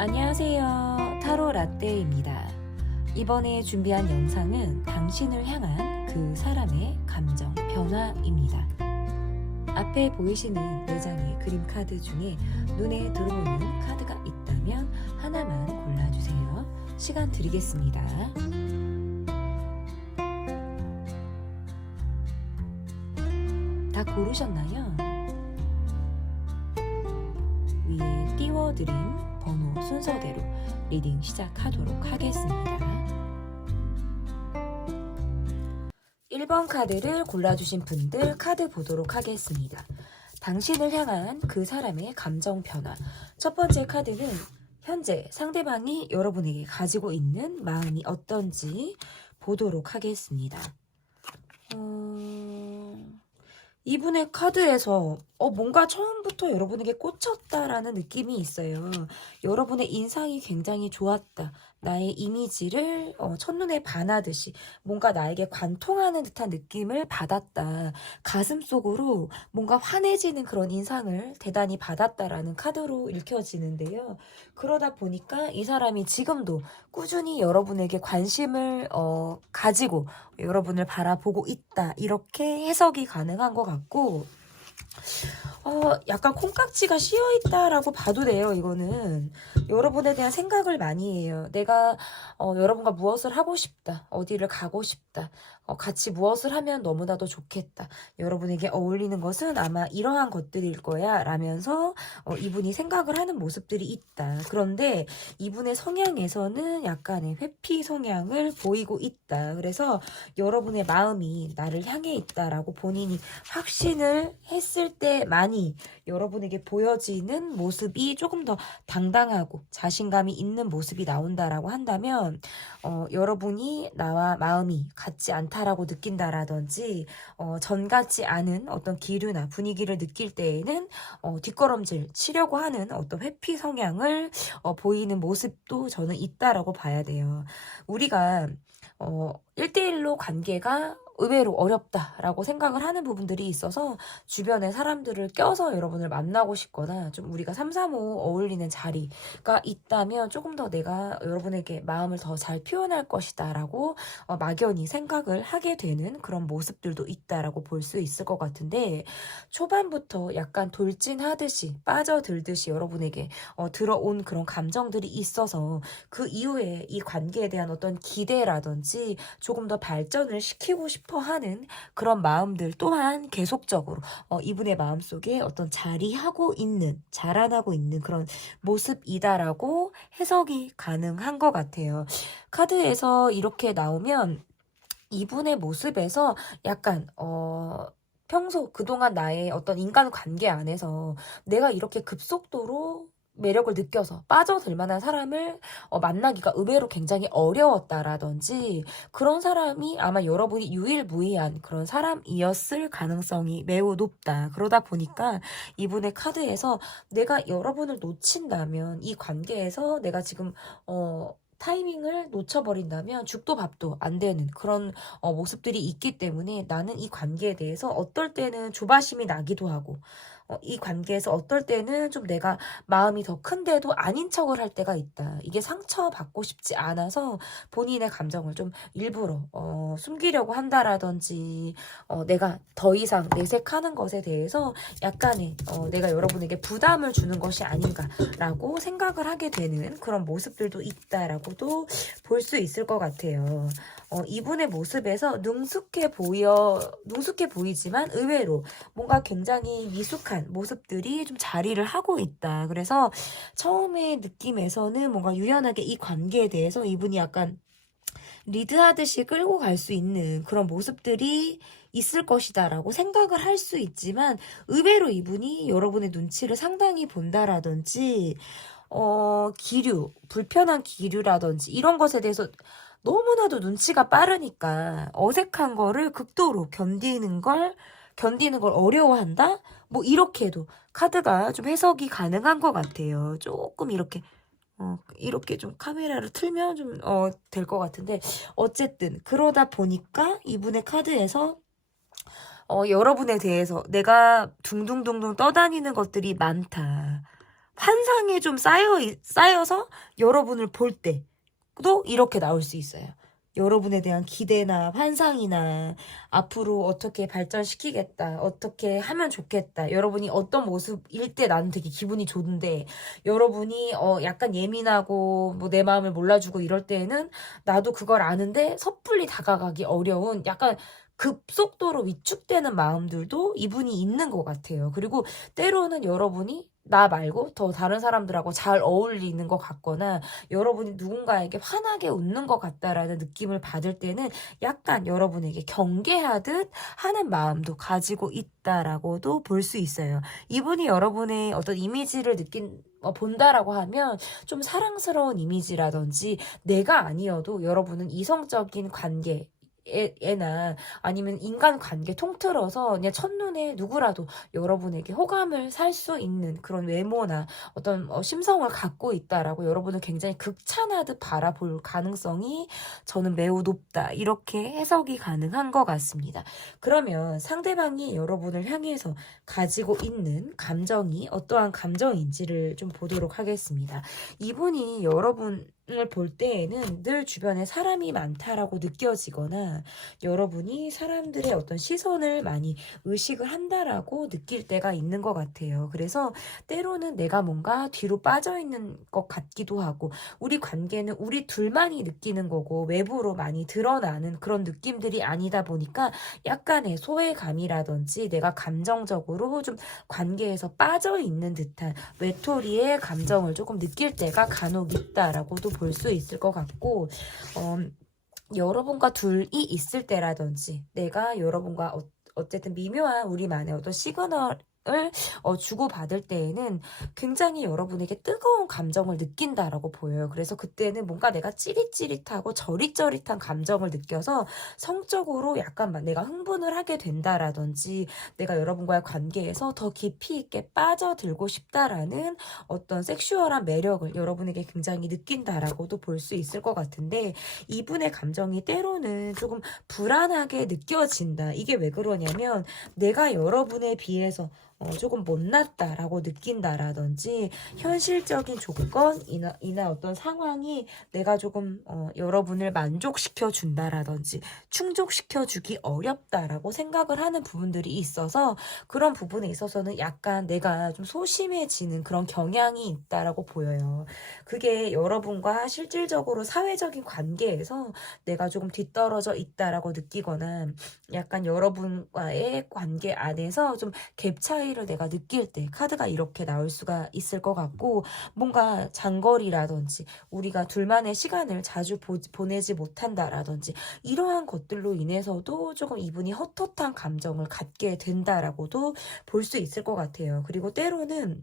안녕하세요. 타로 라떼입니다. 이번에 준비한 영상은 당신을 향한 그 사람의 감정 변화입니다. 앞에 보이시는 4장의 그림 카드 중에 눈에 들어오는 카드가 있다면 하나만 골라주세요. 시간 드리겠습니다. 다 고르셨나요? 위에 띄워드린 번호 순서대로 리딩 시작하도록 하겠습니다. 1번 카드를 골라주신 분들 카드 보도록 하겠습니다. 당신을 향한 그 사람의 감정 변화. 첫 번째 카드는 현재 상대방이 여러분에게 가지고 있는 마음이 어떤지 보도록 하겠습니다. 이분의 카드에서 뭔가 처음부터 여러분에게 꽂혔다라는 느낌이 있어요. 여러분의 인상이 굉장히 좋았다. 나의 이미지를 첫눈에 반하듯이 뭔가 나에게 관통하는 듯한 느낌을 받았다. 가슴속으로 뭔가 환해지는 그런 인상을 대단히 받았다라는 카드로 읽혀지는데요. 그러다 보니까 이 사람이 지금도 꾸준히 여러분에게 관심을 가지고 여러분을 바라보고 있다. 이렇게 해석이 가능한 것 같고 약간 콩깍지가 씌어있다라고 봐도 돼요. 이거는 여러분에 대한 생각을 많이 해요. 내가 여러분과 무엇을 하고 싶다. 어디를 가고 싶다. 같이 무엇을 하면 너무나도 좋겠다. 여러분에게 어울리는 것은 아마 이러한 것들일 거야 라면서 이분이 생각을 하는 모습들이 있다. 그런데 이분의 성향에서는 약간의 회피 성향을 보이고 있다. 그래서 여러분의 마음이 나를 향해 있다라고 본인이 확신을 했을 때 많이 여러분에게 보여지는 모습이 조금 더 당당하고 자신감이 있는 모습이 나온다라고 한다면 여러분이 나와 마음이 같지 않다라고 느낀다라든지 전 같지 않은 어떤 기류나 분위기를 느낄 때에는 뒷걸음질 치려고 하는 어떤 회피 성향을 보이는 모습도 저는 있다라고 봐야 돼요. 우리가 1대1로 관계가 의외로 어렵다라고 생각을 하는 부분들이 있어서 주변에 사람들을 껴서 여러분을 만나고 싶거나 좀 우리가 3, 3, 5 어울리는 자리가 있다면 조금 더 내가 여러분에게 마음을 더 잘 표현할 것이다 라고 막연히 생각을 하게 되는 그런 모습들도 있다라고 볼 수 있을 것 같은데 초반부터 약간 돌진하듯이 빠져들듯이 여러분에게 들어온 그런 감정들이 있어서 그 이후에 이 관계에 대한 어떤 기대라든지 조금 더 발전을 시키고 싶어 하는 그런 마음들 또한 계속적으로 이분의 마음속에 어떤 자리하고 있는, 자라나고 있는 그런 모습이다라고 해석이 가능한 것 같아요. 카드에서 이렇게 나오면 이분의 모습에서 약간 평소 그동안 나의 어떤 인간관계 안에서 내가 이렇게 급속도로 매력을 느껴서 빠져들 만한 사람을 만나기가 의외로 굉장히 어려웠다라든지 그런 사람이 아마 여러분이 유일무이한 그런 사람이었을 가능성이 매우 높다. 그러다 보니까 이분의 카드에서 내가 여러분을 놓친다면 이 관계에서 내가 지금 타이밍을 놓쳐버린다면 죽도 밥도 안 되는 그런 모습들이 있기 때문에 나는 이 관계에 대해서 어떨 때는 조바심이 나기도 하고 이 관계에서 어떨 때는 좀 내가 마음이 더 큰데도 아닌 척을 할 때가 있다. 이게 상처받고 싶지 않아서 본인의 감정을 좀 일부러 숨기려고 한다라든지 내가 더 이상 내색하는 것에 대해서 약간의 내가 여러분에게 부담을 주는 것이 아닌가라고 생각을 하게 되는 그런 모습들도 있다라고도 볼 수 있을 것 같아요. 이분의 모습에서 능숙해 보이지만 의외로 뭔가 굉장히 미숙한 모습들이 좀 자리를 하고 있다. 그래서 처음의 느낌에서는 뭔가 유연하게 이 관계에 대해서 이분이 약간 리드하듯이 끌고 갈 수 있는 그런 모습들이 있을 것이다라고 생각을 할 수 있지만 의외로 이분이 여러분의 눈치를 상당히 본다라든지 불편한 기류라든지 이런 것에 대해서 너무나도 눈치가 빠르니까 어색한 거를 극도로 견디는 걸 어려워한다? 뭐 이렇게도 카드가 좀 해석이 가능한 것 같아요. 조금 이렇게 좀 카메라를 틀면 좀 될 것 같은데 어쨌든 그러다 보니까 이분의 카드에서 여러분에 대해서 내가 둥둥둥둥 떠다니는 것들이 많다. 환상에 좀 쌓여서 여러분을 볼 때도 이렇게 나올 수 있어요. 여러분에 대한 기대나 환상이나 앞으로 어떻게 발전시키겠다, 어떻게 하면 좋겠다, 여러분이 어떤 모습일 때 나는 되게 기분이 좋은데, 여러분이 약간 예민하고 뭐 내 마음을 몰라주고 이럴 때에는 나도 그걸 아는데 섣불리 다가가기 어려운 약간 급속도로 위축되는 마음들도 이분이 있는 것 같아요. 그리고 때로는 여러분이 나 말고 더 다른 사람들하고 잘 어울리는 것 같거나 여러분이 누군가에게 환하게 웃는 것 같다라는 느낌을 받을 때는 약간 여러분에게 경계하듯 하는 마음도 가지고 있다라고도 볼 수 있어요. 이분이 여러분의 어떤 이미지를 본다라고 하면 좀 사랑스러운 이미지라든지 내가 아니어도 여러분은 이성적인 관계 애나 아니면 인간관계 통틀어서 그냥 첫눈에 누구라도 여러분에게 호감을 살 수 있는 그런 외모나 어떤 심성을 갖고 있다라고 여러분을 굉장히 극찬하듯 바라볼 가능성이 저는 매우 높다. 이렇게 해석이 가능한 것 같습니다. 그러면 상대방이 여러분을 향해서 가지고 있는 감정이 어떠한 감정인지를 좀 보도록 하겠습니다. 이분이 여러분을 볼 때에는 늘 주변에 사람이 많다라고 느껴지거나 여러분이 사람들의 어떤 시선을 많이 의식을 한다라고 느낄 때가 있는 것 같아요. 그래서 때로는 내가 뭔가 뒤로 빠져 있는 것 같기도 하고 우리 관계는 우리 둘만이 느끼는 거고 외부로 많이 드러나는 그런 느낌들이 아니다 보니까 약간의 소외감이라든지 내가 감정적으로 좀 관계에서 빠져 있는 듯한 외톨이의 감정을 조금 느낄 때가 간혹 있다라고도 볼 수 있을 것 같고 여러분과 둘이 있을 때라든지 내가 여러분과 어쨌든 미묘한 우리만의 어떤 시그널을 주고받을 때에는 굉장히 여러분에게 뜨거운 감정을 느낀다라고 보여요. 그래서 그때는 뭔가 내가 찌릿찌릿하고 저릿저릿한 감정을 느껴서 성적으로 약간 내가 흥분을 하게 된다라든지 내가 여러분과의 관계에서 더 깊이 있게 빠져들고 싶다라는 어떤 섹슈얼한 매력을 여러분에게 굉장히 느낀다라고도 볼 수 있을 것 같은데 이분의 감정이 때로는 조금 불안하게 느껴진다. 이게 왜 그러냐면 내가 여러분에 비해서 조금 못났다라고 느낀다라든지 현실적인 조건이나 어떤 상황이 내가 조금 여러분을 만족시켜 준다라든지 충족시켜 주기 어렵다라고 생각을 하는 부분들이 있어서 그런 부분에 있어서는 약간 내가 좀 소심해지는 그런 경향이 있다라고 보여요. 그게 여러분과 실질적으로 사회적인 관계에서 내가 조금 뒤떨어져 있다라고 느끼거나 약간 여러분과의 관계 안에서 좀 갭 차이를 내가 느낄 때 카드가 이렇게 나올 수가 있을 것 같고 뭔가 장거리라든지 우리가 둘만의 시간을 자주 보내지 못한다라든지 이러한 것들로 인해서도 조금 이분이 헛헛한 감정을 갖게 된다라고도 볼 수 있을 것 같아요. 그리고 때로는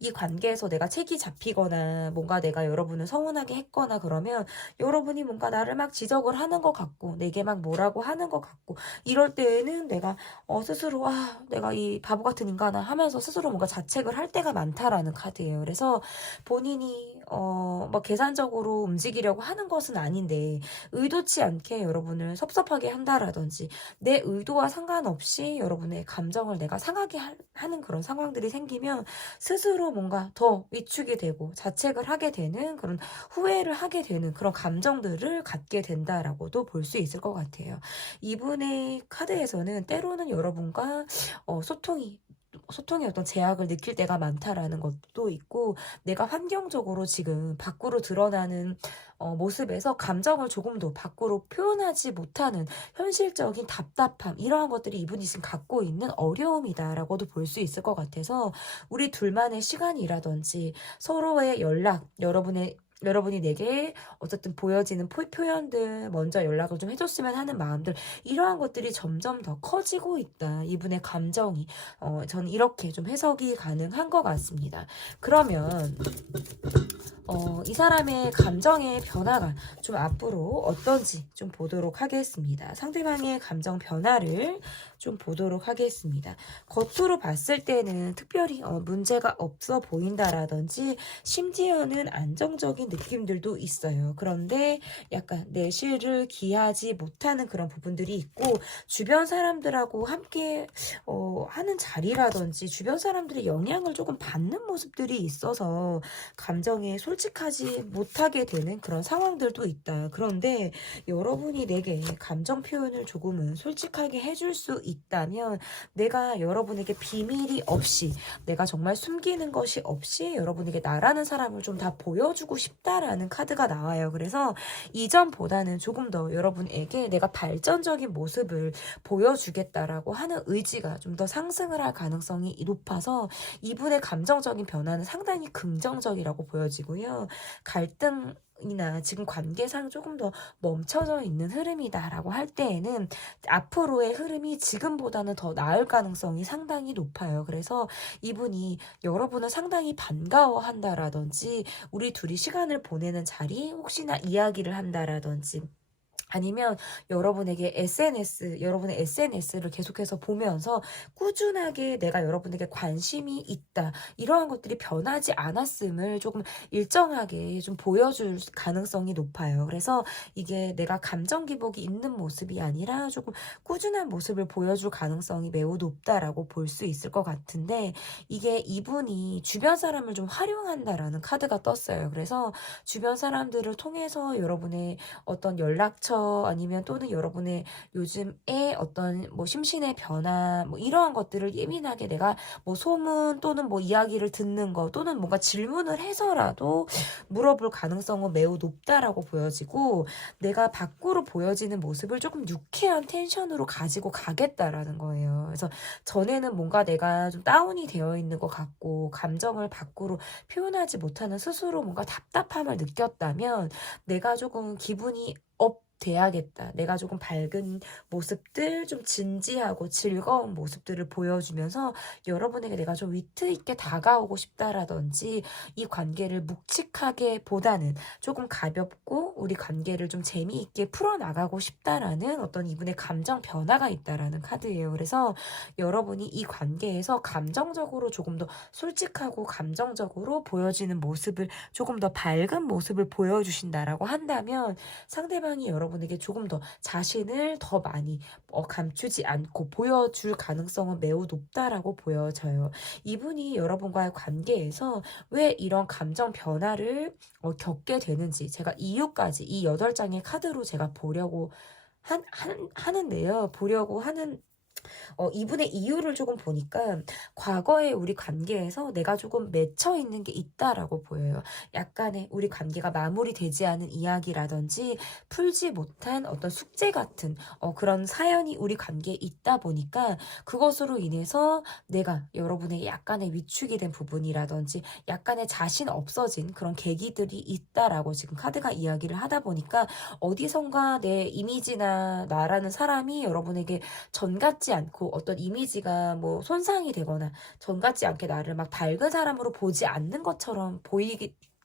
이 관계에서 내가 책이 잡히거나 뭔가 내가 여러분을 서운하게 했거나 그러면 여러분이 뭔가 나를 막 지적을 하는 것 같고 내게 막 뭐라고 하는 것 같고 이럴 때에는 내가 스스로 내가 이 바보 같은 인간아 하면서 스스로 뭔가 자책을 할 때가 많다라는 카드예요. 그래서 본인이 뭐 계산적으로 움직이려고 하는 것은 아닌데 의도치 않게 여러분을 섭섭하게 한다라든지 내 의도와 상관없이 여러분의 감정을 내가 상하게 하는 그런 상황들이 생기면 스스로 뭔가 더 위축이 되고 자책을 하게 되는 그런 후회를 하게 되는 그런 감정들을 갖게 된다라고도 볼 수 있을 것 같아요. 이분의 카드에서는 때로는 여러분과 소통의 어떤 제약을 느낄 때가 많다라는 것도 있고 내가 환경적으로 지금 밖으로 드러나는 모습에서 감정을 조금 더 밖으로 표현하지 못하는 현실적인 답답함 이러한 것들이 이분이 지금 갖고 있는 어려움이다라고도 볼 수 있을 것 같아서 우리 둘만의 시간이라든지 서로의 연락 여러분이 내게 어쨌든 보여지는 표현들 먼저 연락을 좀 해줬으면 하는 마음들 이러한 것들이 점점 더 커지고 있다. 이분의 감정이 저는 이렇게 좀 해석이 가능한 것 같습니다. 그러면 이 사람의 감정의 변화가 좀 앞으로 어떤지 좀 보도록 하겠습니다. 상대방의 감정 변화를 좀 보도록 하겠습니다. 겉으로 봤을 때는 특별히 문제가 없어 보인다라든지 심지어는 안정적인 느낌들도 있어요. 그런데 약간 내실을 기하지 못하는 그런 부분들이 있고 주변 사람들하고 함께 하는 자리라든지 주변 사람들의 영향을 조금 받는 모습들이 있어서 감정에 솔직하지 못하게 되는 그런 상황들도 있다. 그런데 여러분이 내게 감정 표현을 조금은 솔직하게 해줄 수 있다면 내가 여러분에게 비밀이 없이 내가 정말 숨기는 것이 없이 여러분에게 나라는 사람을 좀 다 보여주고 싶다라는 카드가 나와요. 그래서 이전보다는 조금 더 여러분에게 내가 발전적인 모습을 보여주겠다라고 하는 의지가 좀 더 상승을 할 가능성이 높아서 이분의 감정적인 변화는 상당히 긍정적이라고 보여지고요. 갈등이나 지금 관계상 조금 더 멈춰져 있는 흐름이다라고 할 때에는 앞으로의 흐름이 지금보다는 더 나을 가능성이 상당히 높아요. 그래서 이분이 여러분을 상당히 반가워한다라든지 우리 둘이 시간을 보내는 자리 혹시나 이야기를 한다라든지 아니면 여러분의 SNS를 계속해서 보면서 꾸준하게 내가 여러분에게 관심이 있다. 이러한 것들이 변하지 않았음을 조금 일정하게 좀 보여줄 가능성이 높아요. 그래서 이게 내가 감정 기복이 있는 모습이 아니라 조금 꾸준한 모습을 보여줄 가능성이 매우 높다라고 볼 수 있을 것 같은데 이게 이분이 주변 사람을 좀 활용한다라는 카드가 떴어요. 그래서 주변 사람들을 통해서 여러분의 어떤 연락처 아니면 또는 여러분의 요즘에 어떤 뭐 심신의 변화 뭐 이러한 것들을 예민하게 내가 뭐 소문 또는 뭐 이야기를 듣는 거 또는 뭔가 질문을 해서라도 물어볼 가능성은 매우 높다라고 보여지고 내가 밖으로 보여지는 모습을 조금 유쾌한 텐션으로 가지고 가겠다라는 거예요. 그래서 전에는 뭔가 내가 좀 다운이 되어 있는 것 같고 감정을 밖으로 표현하지 못하는 스스로 뭔가 답답함을 느꼈다면 내가 조금 기분이 업 돼야겠다. 내가 조금 밝은 모습들, 좀 진지하고 즐거운 모습들을 보여주면서 여러분에게 내가 좀 위트 있게 다가오고 싶다라든지 이 관계를 묵직하게 보다는 조금 가볍고 우리 관계를 좀 재미있게 풀어나가고 싶다라는 어떤 이분의 감정 변화가 있다라는 카드예요. 그래서 여러분이 이 관계에서 감정적으로 조금 더 솔직하고 감정적으로 보여지는 모습을 조금 더 밝은 모습을 보여주신다라고 한다면 상대방이 여러분에게 조금 더 자신을 더 많이 감추지 않고 보여줄 가능성은 매우 높다라고 보여져요. 이분이 여러분과의 관계에서 왜 이런 감정 변화를 겪게 되는지 제가 이유까지 이 8장의 카드로 제가 보려고 하는데요. 보려고 하는 이분의 이유를 조금 보니까 과거에 우리 관계에서 내가 조금 맺혀 있는 게 있다라고 보여요. 약간의 우리 관계가 마무리되지 않은 이야기라든지 풀지 못한 어떤 숙제 같은 그런 사연이 우리 관계에 있다 보니까 그것으로 인해서 내가 여러분의 약간의 위축이 된 부분이라든지 약간의 자신 없어진 그런 계기들이 있다라고 지금 카드가 이야기를 하다 보니까 어디선가 내 이미지나 나라는 사람이 여러분에게 전 같지 않고 어떤 이미지가 뭐 손상이 되거나 전 같지 않게 나를 막 밝은 사람으로 보지 않는 것처럼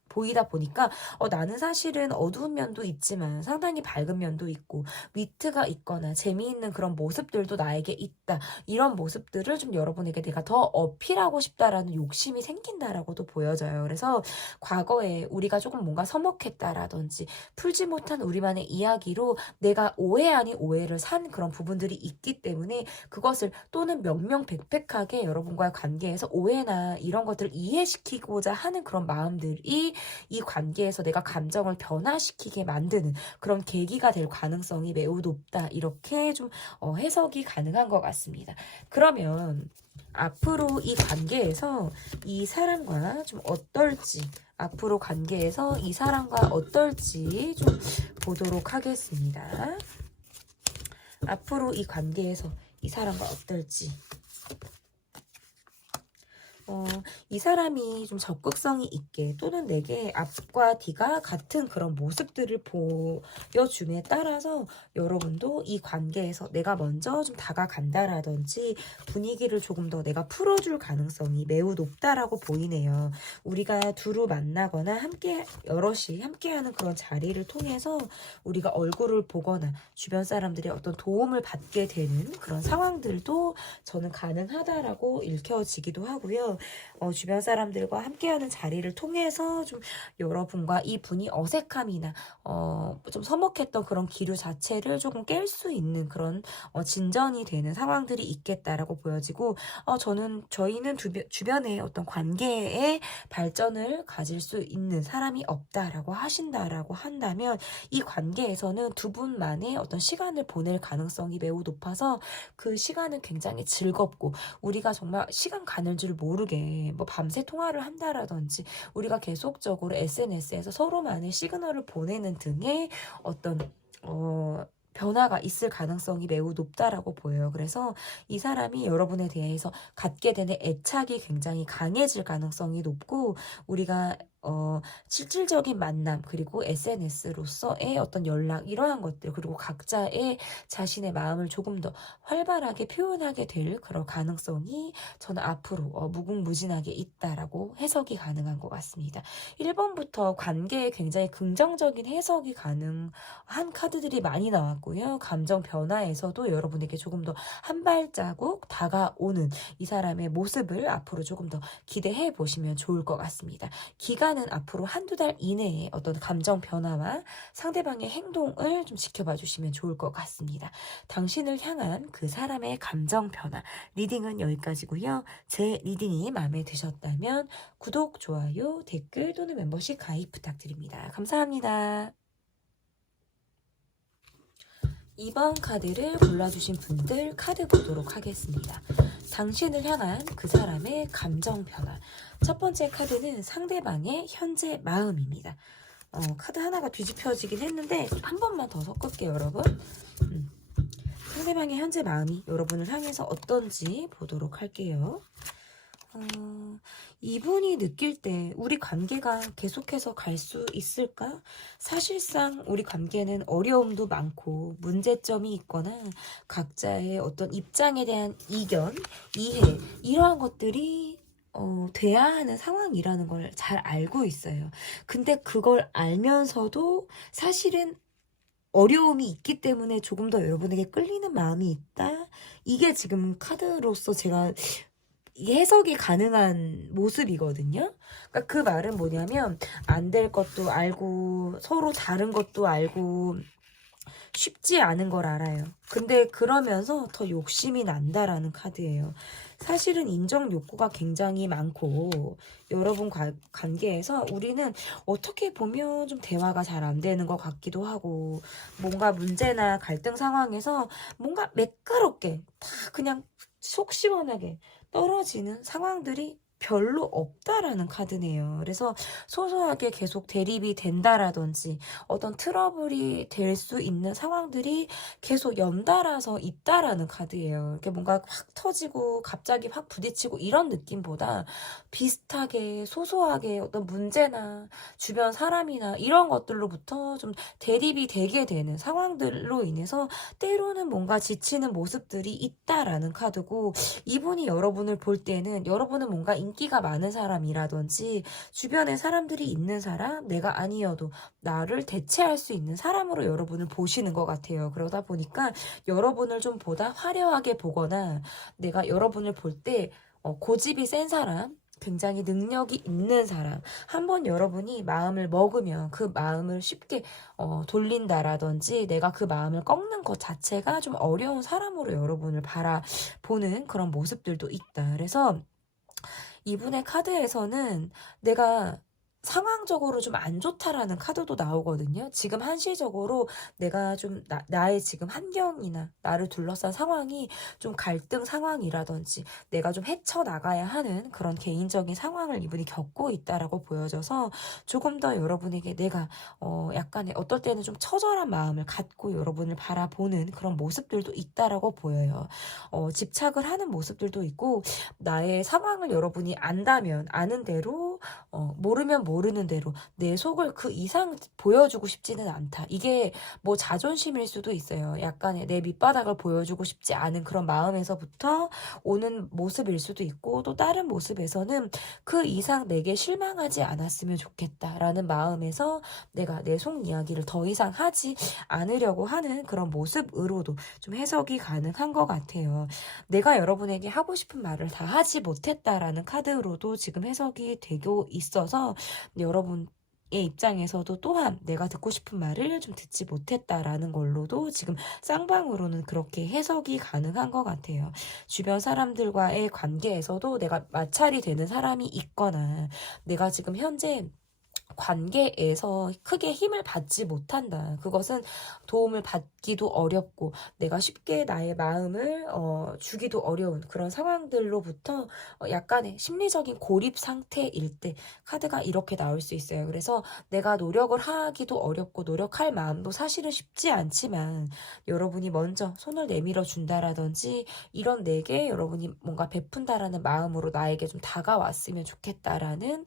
보이다 보니까 나는 사실은 어두운 면도 있지만 상당히 밝은 면도 있고 위트가 있거나 재미있는 그런 모습들도 나에게 있다. 이런 모습들을 좀 여러분에게 내가 더 어필하고 싶다라는 욕심이 생긴다라고도 보여져요. 그래서 과거에 우리가 조금 뭔가 서먹했다라든지 풀지 못한 우리만의 이야기로 내가 오해 아닌 오해를 산 그런 부분들이 있기 때문에 그것을 또는 명명백백하게 여러분과의 관계에서 오해나 이런 것들을 이해시키고자 하는 그런 마음들이 이 관계에서 내가 감정을 변화시키게 만드는 그런 계기가 될 가능성이 매우 높다. 이렇게 좀 해석이 가능한 것 같습니다. 그러면 앞으로 이 관계에서 이 사람과 좀 어떨지 앞으로 관계에서 이 사람과 어떨지 좀 보도록 하겠습니다. 앞으로 이 관계에서 이 사람과 어떨지 어, 이 사람이 좀 적극성이 있게 또는 내게 앞과 뒤가 같은 그런 모습들을 보여줌에 따라서 여러분도 이 관계에서 내가 먼저 좀 다가간다라든지 분위기를 조금 더 내가 풀어줄 가능성이 매우 높다라고 보이네요. 우리가 두루 만나거나 함께 여럿이 함께하는 그런 자리를 통해서 우리가 얼굴을 보거나 주변 사람들의 어떤 도움을 받게 되는 그런 상황들도 저는 가능하다라고 읽혀지기도 하고요. 주변 사람들과 함께하는 자리를 통해서 좀 여러분과 이 분이 어색함이나 좀 서먹했던 그런 기류 자체를 조금 깰 수 있는 그런 진전이 되는 상황들이 있겠다라고 보여지고 저희는 주변에 어떤 관계의 발전을 가질 수 있는 사람이 없다라고 하신다라고 한다면 이 관계에서는 두 분만의 어떤 시간을 보낼 가능성이 매우 높아서 그 시간은 굉장히 즐겁고 우리가 정말 시간 가는 줄 모르게 뭐 밤새 통화를 한다라든지 우리가 계속적으로 SNS에서 서로만의 시그널을 보내는 등의 어떤 변화가 있을 가능성이 매우 높다라고 보여요. 그래서 이 사람이 여러분에 대해서 갖게 되는 애착이 굉장히 강해질 가능성이 높고 우리가 실질적인 만남 그리고 SNS로서의 어떤 연락 이러한 것들 그리고 각자의 자신의 마음을 조금 더 활발하게 표현하게 될 그런 가능성이 저는 앞으로 무궁무진하게 있다라고 해석이 가능한 것 같습니다. 1번부터 관계에 굉장히 긍정적인 해석이 가능한 카드들이 많이 나왔고요. 감정 변화에서도 여러분에게 조금 더 한 발자국 다가오는 이 사람의 모습을 앞으로 조금 더 기대해 보시면 좋을 것 같습니다. 기간은 앞으로 한두 달 이내에 어떤 감정 변화와 상대방의 행동을 좀 지켜봐 주시면 좋을 것 같습니다. 당신을 향한 그 사람의 감정 변화 리딩은 여기까지고요. 제 리딩이 마음에 드셨다면 구독, 좋아요, 댓글 또는 멤버십 가입 부탁드립니다. 감사합니다. 2번 카드를 골라주신 분들 카드 보도록 하겠습니다. 당신을 향한 그 사람의 감정 변화. 첫 번째 카드는 상대방의 현재 마음입니다. 카드 하나가 뒤집혀지긴 했는데 한 번만 더 섞을게요, 여러분. 상대방의 현재 마음이 여러분을 향해서 어떤지 보도록 할게요. 이분이 느낄 때 우리 관계가 계속해서 갈 수 있을까? 사실상 우리 관계는 어려움도 많고 문제점이 있거나 각자의 어떤 입장에 대한 이견, 이해 이러한 것들이 돼야 하는 상황이라는 걸 잘 알고 있어요. 근데 그걸 알면서도 사실은 어려움이 있기 때문에 조금 더 여러분에게 끌리는 마음이 있다? 이게 지금 카드로서 제가 해석이 가능한 모습이거든요. 그러니까 그 말은 뭐냐면 안 될 것도 알고 서로 다른 것도 알고 쉽지 않은 걸 알아요. 근데 그러면서 더 욕심이 난다라는 카드예요. 사실은 인정 욕구가 굉장히 많고 여러분 관계에서 우리는 어떻게 보면 좀 대화가 잘 안 되는 것 같기도 하고 뭔가 문제나 갈등 상황에서 뭔가 매끄럽게 다 그냥 속 시원하게 떨어지는 상황들이 별로 없다라는 카드네요. 그래서 소소하게 계속 대립이 된다라든지 어떤 트러블이 될 수 있는 상황들이 계속 연달아서 있다라는 카드예요. 이렇게 뭔가 확 터지고 갑자기 확 부딪히고 이런 느낌보다 비슷하게 소소하게 어떤 문제나 주변 사람이나 이런 것들로부터 좀 대립이 되게 되는 상황들로 인해서 때로는 뭔가 지치는 모습들이 있다라는 카드고 이분이 여러분을 볼 때는 여러분은 뭔가 인기가 많은 사람이라든지 주변에 사람들이 있는 사람, 내가 아니어도 나를 대체할 수 있는 사람으로 여러분을 보시는 것 같아요. 그러다 보니까 여러분을 좀 보다 화려하게 보거나 내가 여러분을 볼 때 고집이 센 사람, 굉장히 능력이 있는 사람, 한번 여러분이 마음을 먹으면 그 마음을 쉽게 돌린다라든지 내가 그 마음을 꺾는 것 자체가 좀 어려운 사람으로 여러분을 바라보는 그런 모습들도 있다. 그래서 이분의 카드에서는 내가 상황적으로 좀 안 좋다라는 카드도 나오거든요. 지금 한시적으로 내가 좀 나의 지금 환경이나 나를 둘러싼 상황이 좀 갈등 상황이라든지 내가 좀 헤쳐나가야 하는 그런 개인적인 상황을 이분이 겪고 있다라고 보여져서 조금 더 여러분에게 내가 약간의 어떨 때는 좀 처절한 마음을 갖고 여러분을 바라보는 그런 모습들도 있다라고 보여요. 집착을 하는 모습들도 있고 나의 상황을 여러분이 안다면 아는 대로 모르면 모르는 대로 내 속을 그 이상 보여주고 싶지는 않다. 이게 뭐 자존심일 수도 있어요. 약간의 내 밑바닥을 보여주고 싶지 않은 그런 마음에서부터 오는 모습일 수도 있고 또 다른 모습에서는 그 이상 내게 실망하지 않았으면 좋겠다라는 마음에서 내가 내 속 이야기를 더 이상 하지 않으려고 하는 그런 모습으로도 좀 해석이 가능한 것 같아요. 내가 여러분에게 하고 싶은 말을 다 하지 못했다라는 카드로도 지금 해석이 되고 있어서 여러분의 입장에서도 또한 내가 듣고 싶은 말을 좀 듣지 못했다라는 걸로도 지금 쌍방으로는 그렇게 해석이 가능한 것 같아요. 주변 사람들과의 관계에서도 내가 마찰이 되는 사람이 있거나 내가 지금 현재 관계에서 크게 힘을 받지 못한다. 그것은 도움을 받기도 어렵고 내가 쉽게 나의 마음을 주기도 어려운 그런 상황들로부터 약간의 심리적인 고립 상태일 때 카드가 이렇게 나올 수 있어요. 그래서 내가 노력을 하기도 어렵고 노력할 마음도 사실은 쉽지 않지만 여러분이 먼저 손을 내밀어 준다라든지 이런 내게 여러분이 뭔가 베푼다라는 마음으로 나에게 좀 다가왔으면 좋겠다라는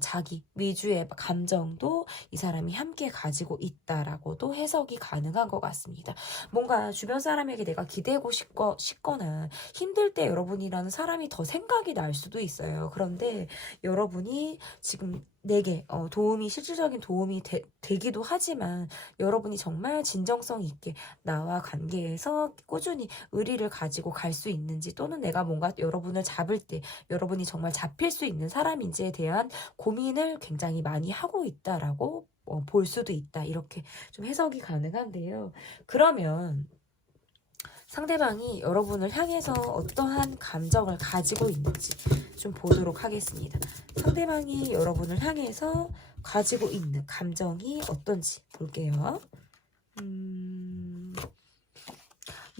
자기 위주의 감정도 이 사람이 함께 가지고 있다라고도 해석이 가능한 것 같습니다. 뭔가 주변 사람에게 내가 기대고 싶거나 힘들 때 여러분이라는 사람이 더 생각이 날 수도 있어요. 그런데 여러분이 지금 내게 실질적인 도움이 되기도 하지만 여러분이 정말 진정성 있게 나와 관계에서 꾸준히 의리를 가지고 갈 수 있는지 또는 내가 뭔가 여러분을 잡을 때 여러분이 정말 잡힐 수 있는 사람인지에 대한 고민을 굉장히 많이 하고 있다라고 볼 수도 있다. 이렇게 좀 해석이 가능한데요. 그러면 상대방이 여러분을 향해서 어떠한 감정을 가지고 있는지 좀 보도록 하겠습니다. 상대방이 여러분을 향해서 가지고 있는 감정이 어떤지 볼게요.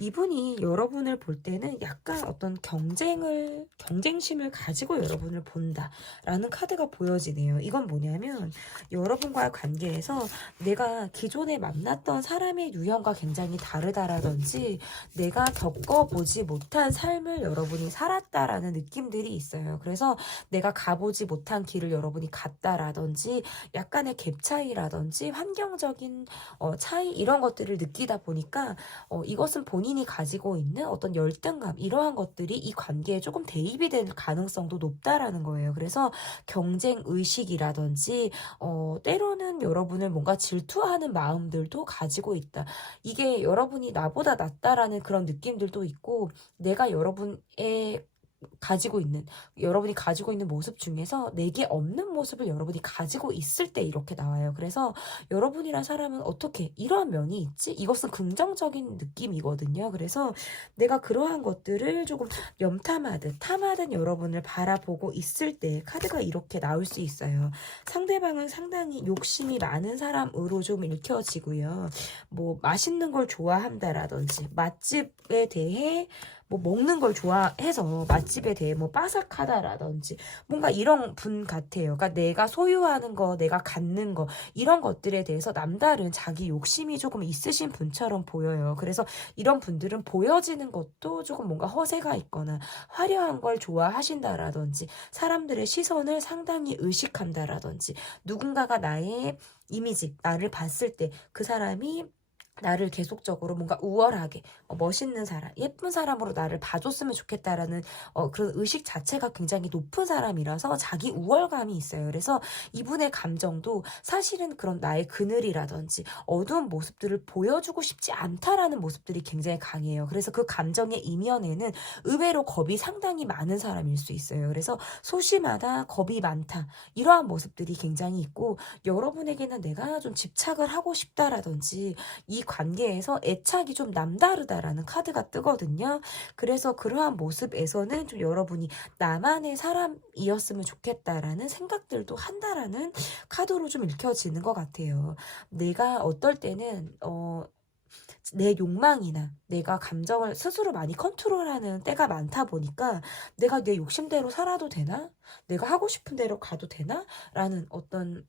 이분이 여러분을 볼 때는 약간 어떤 경쟁심을 가지고 여러분을 본다라는 카드가 보여지네요. 이건 뭐냐면 여러분과의 관계에서 내가 기존에 만났던 사람의 유형과 굉장히 다르다라든지 내가 겪어보지 못한 삶을 여러분이 살았다라는 느낌들이 있어요. 그래서 내가 가보지 못한 길을 여러분이 갔다라든지 약간의 갭 차이라든지 환경적인 차이 이런 것들을 느끼다 보니까 이것은 본인이 가지고 있는 어떤 열등감 이러한 것들이 이 관계에 조금 대입이 될 가능성도 높다라는 거예요. 그래서 경쟁 의식이라든지 때로는 여러분을 뭔가 질투하는 마음들도 가지고 있다. 이게 여러분이 나보다 낫다라는 그런 느낌들도 있고 내가 여러분이 가지고 있는 모습 중에서 내게 없는 모습을 여러분이 가지고 있을 때 이렇게 나와요. 그래서 여러분이란 사람은 어떻게 이러한 면이 있지? 이것은 긍정적인 느낌이거든요. 그래서 내가 그러한 것들을 조금 탐하듯 여러분을 바라보고 있을 때 카드가 이렇게 나올 수 있어요. 상대방은 상당히 욕심이 많은 사람으로 좀 읽혀지고요. 뭐 맛있는 걸 좋아한다라든지 맛집에 대해 뭐 먹는 걸 좋아해서 맛집에 대해 뭐 빠삭하다라든지 뭔가 이런 분 같아요. 그러니까 내가 소유하는 거, 내가 갖는 거 이런 것들에 대해서 남다른 자기 욕심이 조금 있으신 분처럼 보여요. 그래서 이런 분들은 보여지는 것도 조금 뭔가 허세가 있거나 화려한 걸 좋아하신다라든지 사람들의 시선을 상당히 의식한다라든지 누군가가 나의 이미지, 나를 봤을 때 그 사람이 나를 계속적으로 뭔가 우월하게 멋있는 사람, 예쁜 사람으로 나를 봐줬으면 좋겠다라는 그런 의식 자체가 굉장히 높은 사람이라서 자기 우월감이 있어요. 그래서 이분의 감정도 사실은 그런 나의 그늘이라든지 어두운 모습들을 보여주고 싶지 않다라는 모습들이 굉장히 강해요. 그래서 그 감정의 이면에는 의외로 겁이 상당히 많은 사람일 수 있어요. 그래서 소심하다, 겁이 많다 이러한 모습들이 굉장히 있고 여러분에게는 내가 좀 집착을 하고 싶다라든지 이 관계에서 애착이 좀 남다르다라는 카드가 뜨거든요. 그래서 그러한 모습에서는 좀 여러분이 나만의 사람이었으면 좋겠다라는 생각들도 한다라는 카드로 좀 읽혀지는 것 같아요. 내가 어떨 때는 내 욕망이나 내가 감정을 스스로 많이 컨트롤하는 때가 많다 보니까 내가 내 욕심대로 살아도 되나? 내가 하고 싶은 대로 가도 되나? 라는 어떤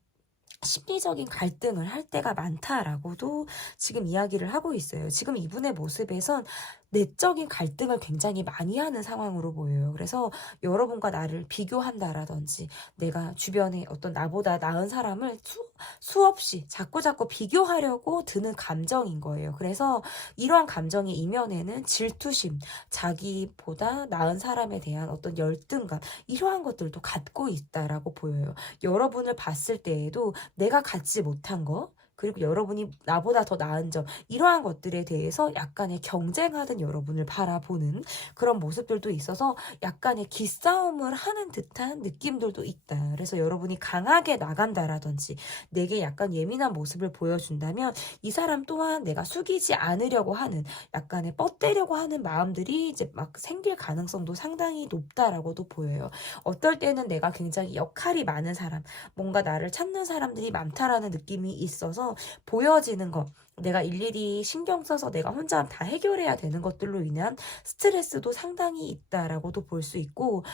심리적인 갈등을 할 때가 많다라고도 지금 이야기를 하고 있어요. 지금 이분의 모습에선 내적인 갈등을 굉장히 많이 하는 상황으로 보여요. 그래서 여러분과 나를 비교한다라든지 내가 주변에 어떤 나보다 나은 사람을 수없이 자꾸자꾸 비교하려고 드는 감정인 거예요. 그래서 이러한 감정의 이면에는 질투심, 자기보다 나은 사람에 대한 어떤 열등감, 이러한 것들도 갖고 있다라고 보여요. 여러분을 봤을 때에도 내가 갖지 못한 거, 그리고 여러분이 나보다 더 나은 점, 이러한 것들에 대해서 약간의 경쟁하는 여러분을 바라보는 그런 모습들도 있어서 약간의 기싸움을 하는 듯한 느낌들도 있다. 그래서 여러분이 강하게 나간다라든지 내게 약간 예민한 모습을 보여준다면 이 사람 또한 내가 숙이지 않으려고 하는 약간의 뻗대려고 하는 마음들이 이제 막 생길 가능성도 상당히 높다라고도 보여요. 어떨 때는 내가 굉장히 역할이 많은 사람, 뭔가 나를 찾는 사람들이 많다라는 느낌이 있어서 보여지는 것, 내가 일일이 신경 써서 내가 혼자 다 해결해야 되는 것들로 인한 스트레스도 상당히 있다라고도 볼 수 있고,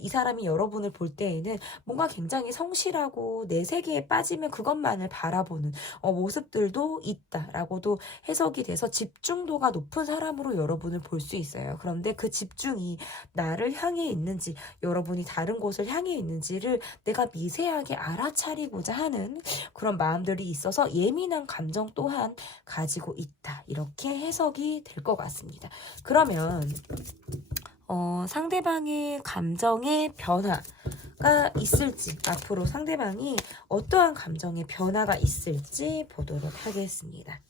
이 사람이 여러분을 볼 때에는 뭔가 굉장히 성실하고 내 세계에 빠지면 그것만을 바라보는 모습들도 있다라고도 해석이 돼서 집중도가 높은 사람으로 여러분을 볼 수 있어요. 그런데 그 집중이 나를 향해 있는지, 여러분이 다른 곳을 향해 있는지를 내가 미세하게 알아차리고자 하는 그런 마음들이 있어서 예민한 감정 또한 가지고 있다. 이렇게 해석이 될 것 같습니다. 그러면 상대방의 감정의 변화가 있을지, 앞으로 상대방이 어떠한 감정의 변화가 있을지 보도록 하겠습니다.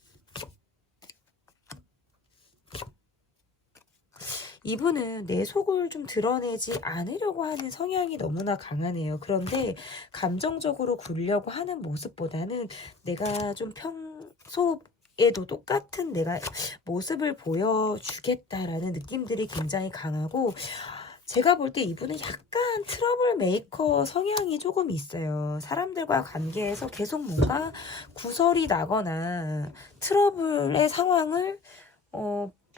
이분은 내 속을 좀 드러내지 않으려고 하는 성향이 너무나 강하네요. 그런데 감정적으로 굴려고 하는 모습보다는 내가 좀 평소에도 똑같은 내가 모습을 보여주겠다라는 느낌들이 굉장히 강하고, 제가 볼 때 이분은 약간 트러블 메이커 성향이 조금 있어요. 사람들과 관계에서 계속 뭔가 구설이 나거나 트러블의 상황을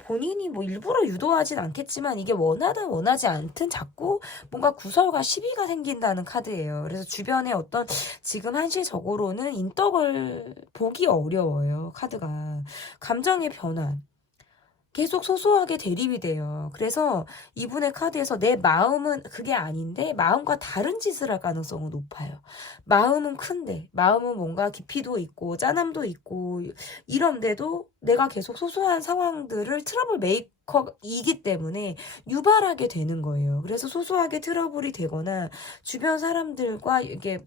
본인이 뭐 일부러 유도하진 않겠지만 이게 원하든 원하지 않든 자꾸 뭔가 구설과 시비가 생긴다는 카드예요. 그래서 주변에 어떤 지금 한시적으로는 인덕을 보기 어려워요. 카드가. 감정의 변화. 계속 소소하게 대립이 돼요. 그래서 이분의 카드에서 내 마음은 그게 아닌데 마음과 다른 짓을 할 가능성은 높아요. 마음은 큰데, 마음은 뭔가 깊이도 있고 짠함도 있고 이런데도 내가 계속 소소한 상황들을 트러블 메이커이기 때문에 유발하게 되는 거예요. 그래서 소소하게 트러블이 되거나 주변 사람들과 이게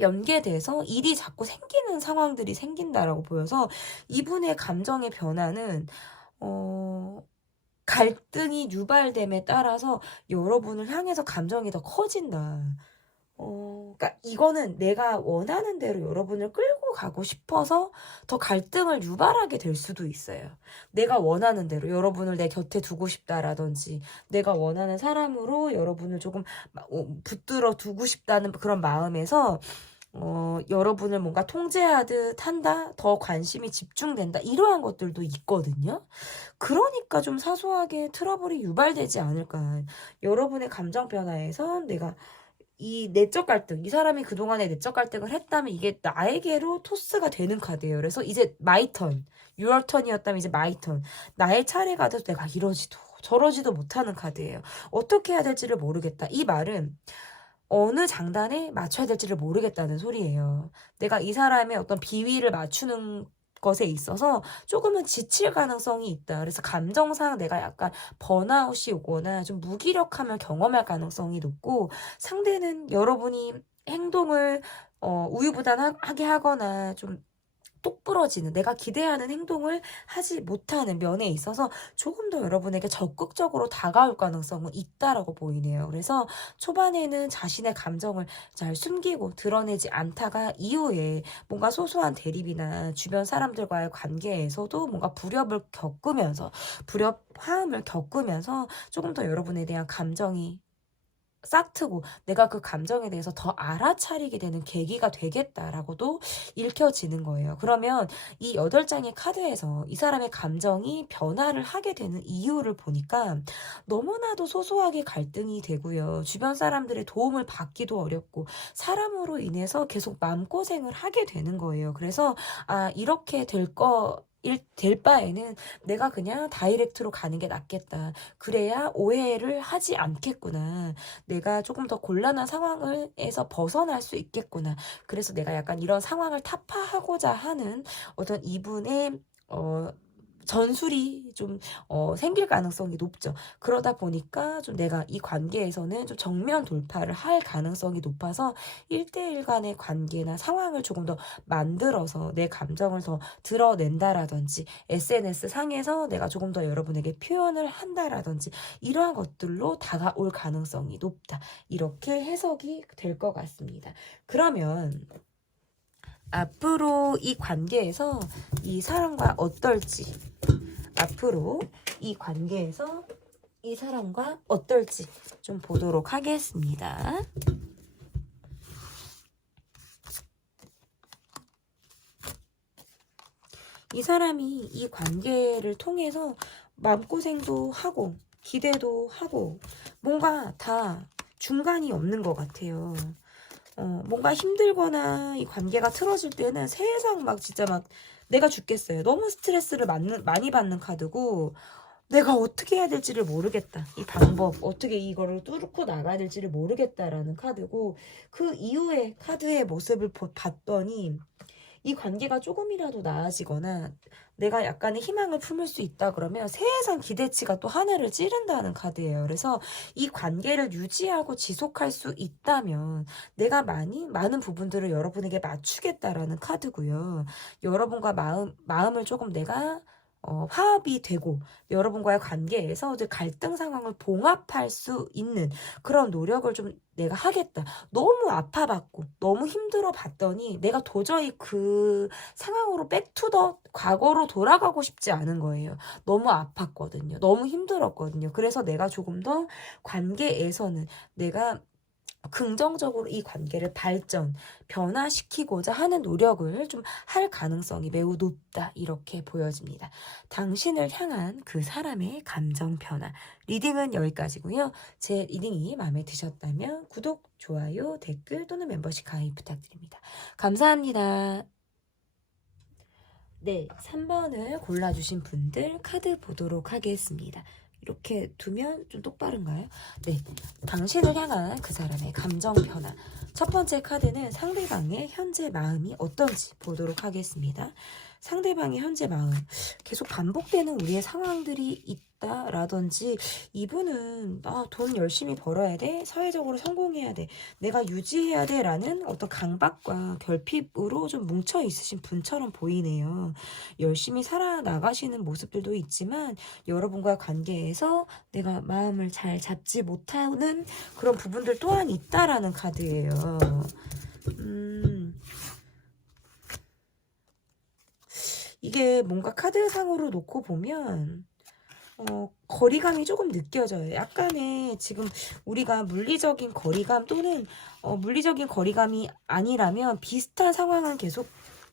연계돼서 일이 자꾸 생기는 상황들이 생긴다라고 보여서 이분의 감정의 변화는 갈등이 유발됨에 따라서 여러분을 향해서 감정이 더 커진다. 그러니까 이거는 내가 원하는 대로 여러분을 끌고 가고 싶어서 더 갈등을 유발하게 될 수도 있어요. 내가 원하는 대로 여러분을 내 곁에 두고 싶다라든지 내가 원하는 사람으로 여러분을 조금 붙들어 두고 싶다는 그런 마음에서 여러분을 뭔가 통제하듯 한다, 더 관심이 집중된다, 이러한 것들도 있거든요. 그러니까 좀 사소하게 트러블이 유발되지 않을까. 여러분의 감정 변화에서 내가 이 내적 갈등, 이 사람이 그동안에 내적 갈등을 했다면 이게 나에게로 토스가 되는 카드예요. 그래서 이제 마이 턴, your 턴이었다면 이제 마이 턴. 나의 차례가 돼서 내가 이러지도 저러지도 못하는 카드예요. 어떻게 해야 될지를 모르겠다. 이 말은 어느 장단에 맞춰야 될지를 모르겠다는 소리예요. 내가 이 사람의 어떤 비위를 맞추는 것에 있어서 조금은 지칠 가능성이 있다. 그래서 감정상 내가 약간 번아웃이 오거나 좀 무기력함을 경험할 가능성이 높고, 상대는 여러분이 행동을 우유부단하게 하거나 좀 똑부러지는, 내가 기대하는 행동을 하지 못하는 면에 있어서 조금 더 여러분에게 적극적으로 다가올 가능성은 있다라고 보이네요. 그래서 초반에는 자신의 감정을 잘 숨기고 드러내지 않다가 이후에 뭔가 소소한 대립이나 주변 사람들과의 관계에서도 뭔가 불협화음을 겪으면서 조금 더 여러분에 대한 감정이 싹트고 내가 그 감정에 대해서 더 알아차리게 되는 계기가 되겠다라고도 읽혀지는 거예요. 그러면 이 8장의 카드에서 이 사람의 감정이 변화를 하게 되는 이유를 보니까 너무나도 소소하게 갈등이 되고요. 주변 사람들의 도움을 받기도 어렵고 사람으로 인해서 계속 마음고생을 하게 되는 거예요. 그래서 이렇게 될 바에는 내가 그냥 다이렉트로 가는 게 낫겠다. 그래야 오해를 하지 않겠구나. 내가 조금 더 곤란한 상황에서 벗어날 수 있겠구나. 그래서 내가 약간 이런 상황을 타파하고자 하는 어떤 이분의 전술이 좀 생길 가능성이 높죠. 그러다 보니까 좀 내가 이 관계에서는 좀 정면 돌파를 할 가능성이 높아서 1대1 간의 관계나 상황을 조금 더 만들어서 내 감정을 더 드러낸다라든지 SNS 상에서 내가 조금 더 여러분에게 표현을 한다라든지 이러한 것들로 다가올 가능성이 높다. 이렇게 해석이 될 것 같습니다. 그러면 앞으로 이 관계에서 이 사람과 어떨지, 앞으로 이 관계에서 이 사람과 어떨지 좀 보도록 하겠습니다. 이 사람이 이 관계를 통해서 마음고생도 하고 기대도 하고 뭔가 다 중간이 없는 것 같아요. 뭔가 힘들거나 이 관계가 틀어질 때는 세상 막 진짜 막 내가 죽겠어요. 너무 스트레스를 많이 받는 카드고 내가 어떻게 해야 될지를 모르겠다. 이 방법, 어떻게 이거를 뚫고 나가야 될지를 모르겠다라는 카드고 그 이후에 카드의 모습을 봤더니 이 관계가 조금이라도 나아지거나 내가 약간의 희망을 품을 수 있다 그러면 세상 기대치가 또 하늘을 찌른다는 카드예요. 그래서 이 관계를 유지하고 지속할 수 있다면 내가 많은 부분들을 여러분에게 맞추겠다라는 카드고요. 여러분과 마음을 조금 내가 화합이 되고 여러분과의 관계에서 이제 갈등 상황을 봉합할 수 있는 그런 노력을 좀 내가 하겠다. 너무 아파봤고 너무 힘들어 봤더니 내가 도저히 그 상황으로 백투더 과거로 돌아가고 싶지 않은 거예요. 너무 아팠거든요. 너무 힘들었거든요. 그래서 내가 조금 더 관계에서는 내가 긍정적으로 이 관계를 변화시키고자 하는 노력을 좀 할 가능성이 매우 높다. 이렇게 보여집니다. 당신을 향한 그 사람의 감정 변화. 리딩은 여기까지고요. 제 리딩이 마음에 드셨다면 구독, 좋아요, 댓글 또는 멤버십 가입 부탁드립니다. 감사합니다. 네, 3번을 골라주신 분들 카드 보도록 하겠습니다. 이렇게 두면 좀 똑바른가요? 네, 당신을 향한 그 사람의 감정 변화. 첫 번째 카드는 상대방의 현재 마음이 어떤지 보도록 하겠습니다. 상대방의 현재 마음. 계속 반복되는 우리의 상황들이 있다라든지 이분은 돈 열심히 벌어야 돼. 사회적으로 성공해야 돼. 내가 유지해야 돼. 라는 어떤 강박과 결핍으로 좀 뭉쳐 있으신 분처럼 보이네요. 열심히 살아나가시는 모습들도 있지만 여러분과 관계에서 내가 마음을 잘 잡지 못하는 그런 부분들 또한 있다라는 카드예요. 이게 뭔가 카드상으로 놓고 보면 거리감이 조금 느껴져요. 약간의 지금 우리가 물리적인 거리감 또는 물리적인 거리감이 아니라면 비슷한 상황은 계속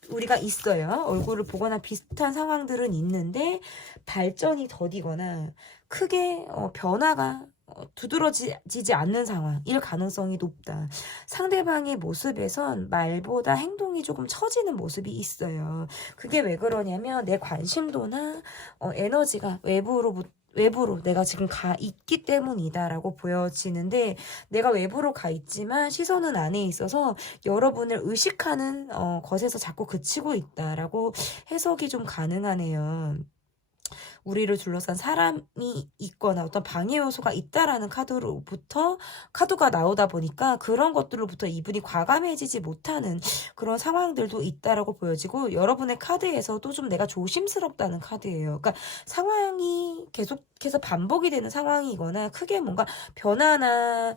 우리가 있어요. 얼굴을 보거나 비슷한 상황들은 있는데 발전이 더디거나 크게 변화가 두드러지지 않는 상황일 가능성이 높다. 상대방의 모습에선 말보다 행동이 조금 처지는 모습이 있어요. 그게 왜 그러냐면 내 관심도나 에너지가 외부로 내가 지금 가 있기 때문이다라고 보여지는데 내가 외부로 가 있지만 시선은 안에 있어서 여러분을 의식하는 것에서 자꾸 그치고 있다라고 해석이 좀 가능하네요. 우리를 둘러싼 사람이 있거나 어떤 방해 요소가 있다라는 카드가 나오다 보니까 그런 것들로부터 이분이 과감해지지 못하는 그런 상황들도 있다라고 보여지고, 여러분의 카드에서도 좀 내가 조심스럽다는 카드예요. 그러니까 상황이 계속해서 반복이 되는 상황이거나 크게 뭔가 변화나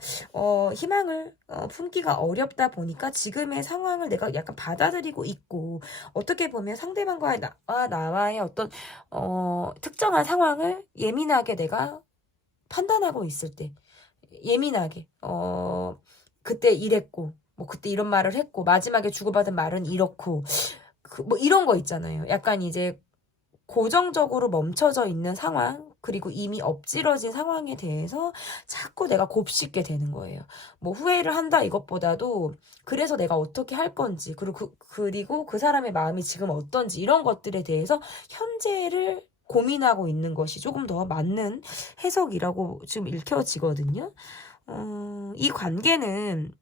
희망을 품기가 어렵다 보니까 지금의 상황을 내가 약간 받아들이고 있고, 어떻게 보면 상대방과 나와의 어떤 특정한 상황을 예민하게 내가 판단하고 있을 때, 예민하게 그때 이랬고 뭐 그때 이런 말을 했고 마지막에 주고받은 말은 이렇고 뭐 이런 거 있잖아요. 약간 이제 고정적으로 멈춰져 있는 상황, 그리고 이미 엎질러진 상황에 대해서 자꾸 내가 곱씹게 되는 거예요. 뭐 후회를 한다 이것보다도 그래서 내가 어떻게 할 건지, 그리고 그 사람의 마음이 지금 어떤지, 이런 것들에 대해서 현재를 고민하고 있는 것이 조금 더 맞는 해석이라고 지금 읽혀지거든요. 이 관계는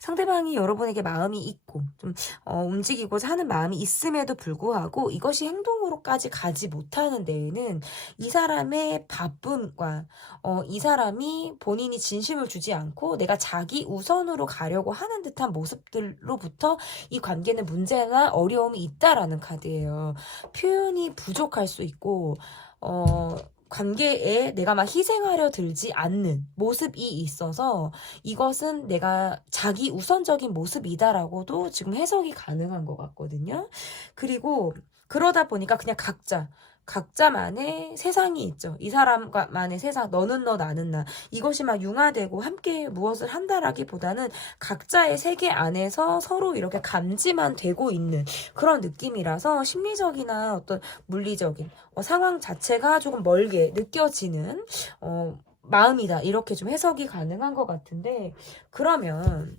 상대방이 여러분에게 마음이 있고 좀 움직이고자 하는 마음이 있음에도 불구하고 이것이 행동으로까지 가지 못하는 데에는 이 사람의 바쁨과 이 사람이 본인이 진심을 주지 않고 내가 자기 우선으로 가려고 하는 듯한 모습들로부터 이 관계는 문제나 어려움이 있다라는 카드예요. 표현이 부족할 수 있고 관계에 내가 막 희생하려 들지 않는 모습이 있어서 이것은 내가 자기 우선적인 모습이다라고도 지금 해석이 가능한 것 같거든요. 그리고 그러다 보니까 그냥 각자만의 세상이 있죠. 이 사람만의 세상, 너는 너 나는 나, 이것이 막 융화되고 함께 무엇을 한다라기보다는 각자의 세계 안에서 서로 이렇게 감지만 되고 있는 그런 느낌이라서 심리적이나 어떤 물리적인 상황 자체가 조금 멀게 느껴지는 마음이다, 이렇게 좀 해석이 가능한 것 같은데, 그러면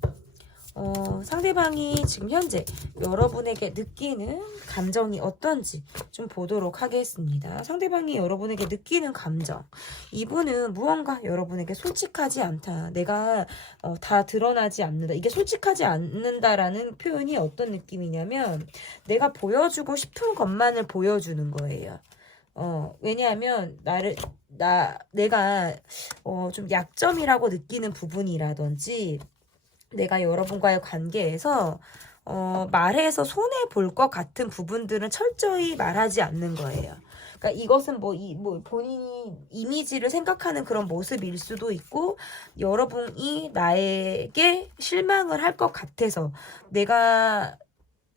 상대방이 지금 현재 여러분에게 느끼는 감정이 어떤지 좀 보도록 하겠습니다. 상대방이 여러분에게 느끼는 감정, 이분은 무언가 여러분에게 솔직하지 않다, 내가 다 드러나지 않는다. 이게 솔직하지 않는다라는 표현이 어떤 느낌이냐면 내가 보여주고 싶은 것만을 보여주는 거예요. 왜냐하면 내가 좀 약점이라고 느끼는 부분이라든지 내가 여러분과의 관계에서 말해서 손해 볼 것 같은 부분들은 철저히 말하지 않는 거예요. 그러니까 이것은 뭐 본인이 이미지를 생각하는 그런 모습일 수도 있고, 여러분이 나에게 실망을 할 것 같아서 내가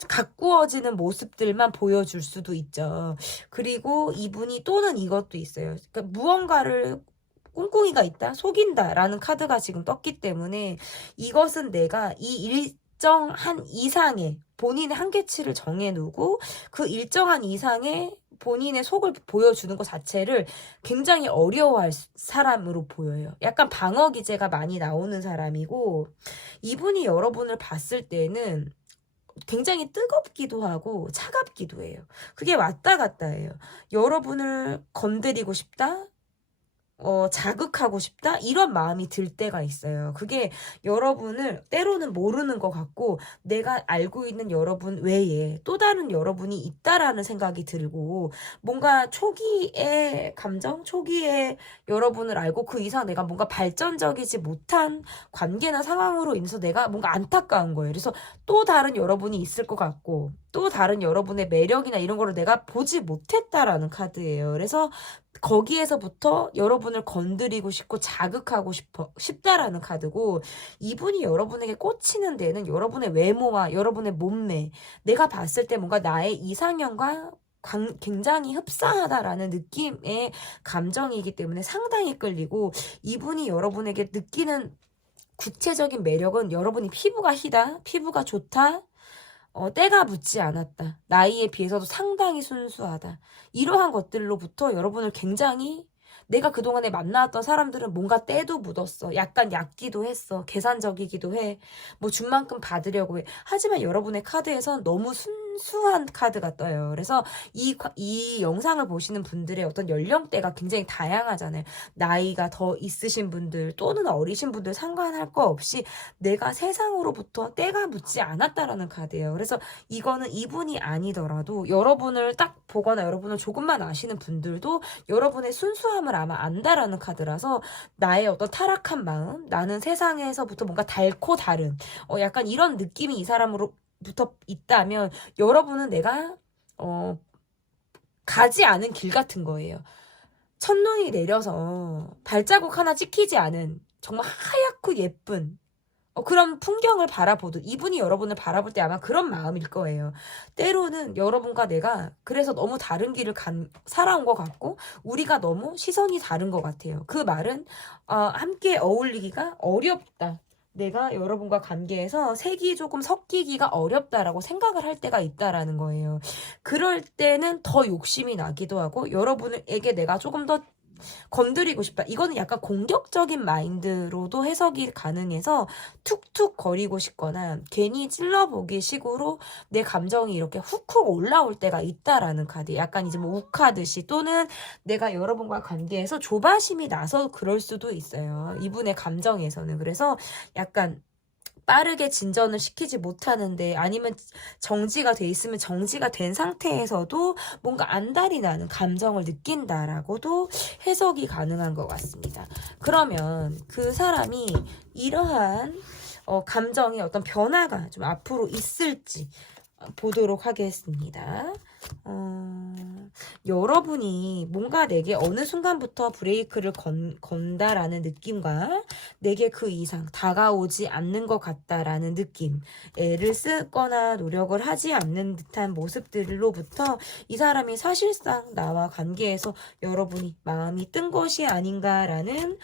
가꾸어지는 모습들만 보여줄 수도 있죠. 그리고 이분이 또는 이것도 있어요. 그러니까 무언가를 꿍꿍이가 있다, 속인다라는 카드가 지금 떴기 때문에 이것은 내가 이 일정한 이상의 본인의 한계치를 정해놓고 그 일정한 이상의 본인의 속을 보여주는 것 자체를 굉장히 어려워할 사람으로 보여요. 약간 방어 기제가 많이 나오는 사람이고, 이분이 여러분을 봤을 때는 굉장히 뜨겁기도 하고 차갑기도 해요. 그게 왔다 갔다 해요. 여러분을 건드리고 싶다, 자극하고 싶다, 이런 마음이 들 때가 있어요. 그게 여러분을 때로는 모르는 것 같고 내가 알고 있는 여러분 외에 또 다른 여러분이 있다라는 생각이 들고, 뭔가 초기의 감정, 초기에 여러분을 알고 그 이상 내가 뭔가 발전적이지 못한 관계나 상황으로 인해서 내가 뭔가 안타까운 거예요. 그래서 또 다른 여러분이 있을 것 같고 또 다른 여러분의 매력이나 이런 거를 내가 보지 못했다라는 카드예요. 그래서 거기에서부터 여러분을 건드리고 싶고 자극하고 싶다라는 카드고, 이분이 여러분에게 꽂히는 데는 여러분의 외모와 여러분의 몸매, 내가 봤을 때 뭔가 나의 이상형과 굉장히 흡사하다라는 느낌의 감정이기 때문에 상당히 끌리고, 이분이 여러분에게 느끼는 구체적인 매력은 여러분이 피부가 희다, 피부가 좋다, 때가 묻지 않았다, 나이에 비해서도 상당히 순수하다, 이러한 것들로부터 여러분을 굉장히, 내가 그동안에 만나왔던 사람들은 뭔가 때도 묻었어, 약간 얕기도 했어, 계산적이기도 해, 뭐 준 만큼 받으려고 해. 하지만 여러분의 카드에선 너무 순수한 카드가 떠요. 그래서 이 영상을 보시는 분들의 어떤 연령대가 굉장히 다양하잖아요. 나이가 더 있으신 분들 또는 어리신 분들 상관할 거 없이 내가 세상으로부터 때가 묻지 않았다라는 카드예요. 그래서 이거는 이분이 아니더라도 여러분을 딱 보거나 여러분을 조금만 아시는 분들도 여러분의 순수함을 아마 안다라는 카드라서 나의 어떤 타락한 마음, 나는 세상에서부터 뭔가 닳고 다른 약간 이런 느낌이 이 사람으로부터 있다면 여러분은 내가 가지 않은 길 같은 거예요. 첫눈이 내려서 발자국 하나 찍히지 않은 정말 하얗고 예쁜 그런 풍경을 바라보듯 이분이 여러분을 바라볼 때 아마 그런 마음일 거예요. 때로는 여러분과 내가 그래서 너무 다른 길을 살아온 것 같고 우리가 너무 시선이 다른 것 같아요. 그 말은 함께 어울리기가 어렵다. 내가 여러분과 관계에서 색이 조금 섞이기가 어렵다라고 생각을 할 때가 있다라는 거예요. 그럴 때는 더 욕심이 나기도 하고 여러분에게 내가 조금 더 건드리고 싶다. 이거는 약간 공격적인 마인드로도 해석이 가능해서 툭툭 거리고 싶거나 괜히 찔러보기 식으로 내 감정이 이렇게 훅훅 올라올 때가 있다라는 카드. 약간 이제 뭐 욱하듯이 또는 내가 여러분과 관계에서 조바심이 나서 그럴 수도 있어요. 이분의 감정에서는. 그래서 약간 빠르게 진전을 시키지 못하는데 아니면 정지가 돼 있으면 정지가 된 상태에서도 뭔가 안달이 나는 감정을 느낀다라고도 해석이 가능한 것 같습니다. 그러면 그 사람이 이러한 감정의 어떤 변화가 좀 앞으로 있을지 보도록 하겠습니다. 여러분이 뭔가 내게 어느 순간부터 브레이크를 건다라는 느낌과 내게 그 이상 다가오지 않는 것 같다라는 느낌, 애를 쓰거나 노력을 하지 않는 듯한 모습들로부터 이 사람이 사실상 나와 관계에서 여러분이 마음이 뜬 것이 아닌가라는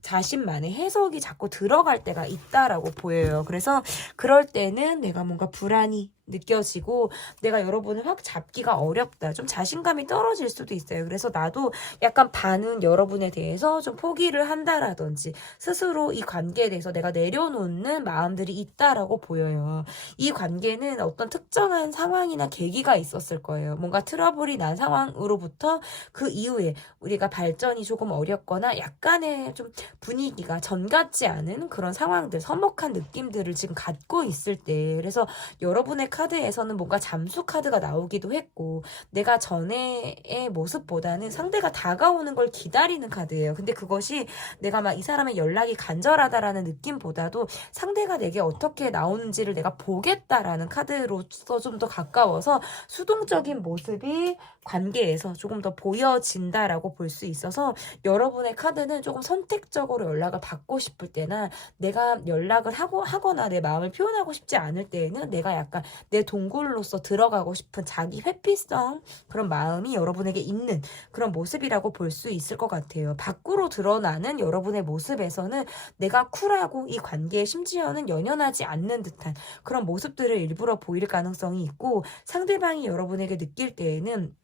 자신만의 해석이 자꾸 들어갈 때가 있다라고 보여요. 그래서 그럴 때는 내가 뭔가 불안이 느껴지고 내가 여러분을 확 잡기가 어렵다. 좀 자신감이 떨어질 수도 있어요. 그래서 나도 약간 반은 여러분에 대해서 좀 포기를 한다라든지 스스로 이 관계에 대해서 내가 내려놓는 마음들이 있다라고 보여요. 이 관계는 어떤 특정한 상황이나 계기가 있었을 거예요. 뭔가 트러블이 난 상황으로부터 그 이후에 우리가 발전이 조금 어렵거나 약간의 좀 분위기가 전 같지 않은 그런 상황들, 서먹한 느낌들을 지금 갖고 있을 때 그래서 여러분의 카드에서는 뭔가 잠수 카드가 나오기도 했고 내가 전에의 모습보다는 상대가 다가오는 걸 기다리는 카드예요. 근데 그것이 내가 막 이 사람의 연락이 간절하다라는 느낌보다도 상대가 내게 어떻게 나오는지를 내가 보겠다라는 카드로서 좀 더 가까워서 수동적인 모습이 관계에서 조금 더 보여진다라고 볼 수 있어서 여러분의 카드는 조금 선택적으로 연락을 받고 싶을 때나 내가 연락을 하거나 내 마음을 표현하고 싶지 않을 때에는 내가 약간 내 동굴로서 들어가고 싶은 자기 회피성 그런 마음이 여러분에게 있는 그런 모습이라고 볼 수 있을 것 같아요. 밖으로 드러나는 여러분의 모습에서는 내가 쿨하고 이 관계에 심지어는 연연하지 않는 듯한 그런 모습들을 일부러 보일 가능성이 있고 상대방이 여러분에게 느낄 때에는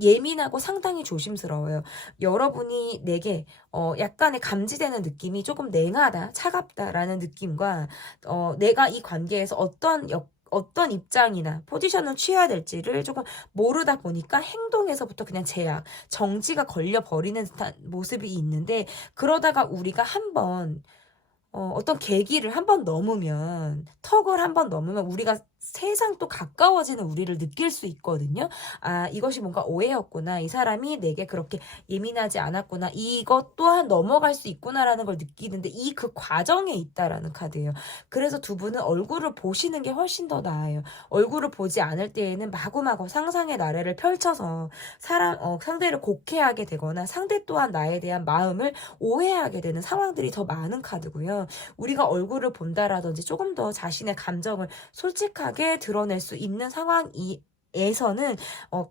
예민하고 상당히 조심스러워요. 여러분이 내게 약간의 감지되는 느낌이 조금 냉하다, 차갑다라는 느낌과 내가 이 관계에서 어떤 입장이나 포지션을 취해야 될지를 조금 모르다 보니까 행동에서부터 그냥 제약, 정지가 걸려버리는 듯한 모습이 있는데 그러다가 우리가 한번 어떤 계기를 한번 넘으면 턱을 한번 넘으면 우리가 세상 또 가까워지는 우리를 느낄 수 있거든요. 아, 이것이 뭔가 오해였구나. 이 사람이 내게 그렇게 예민하지 않았구나. 이것 또한 넘어갈 수 있구나라는 걸 느끼는데 그 과정에 있다라는 카드예요. 그래서 두 분은 얼굴을 보시는 게 훨씬 더 나아요. 얼굴을 보지 않을 때에는 마구마구 상상의 나래를 펼쳐서 상대를 곡해하게 되거나 상대 또한 나에 대한 마음을 오해하게 되는 상황들이 더 많은 카드고요. 우리가 얼굴을 본다라든지 조금 더 자신의 감정을 솔직하게 드러낼 수 있는 상황에서는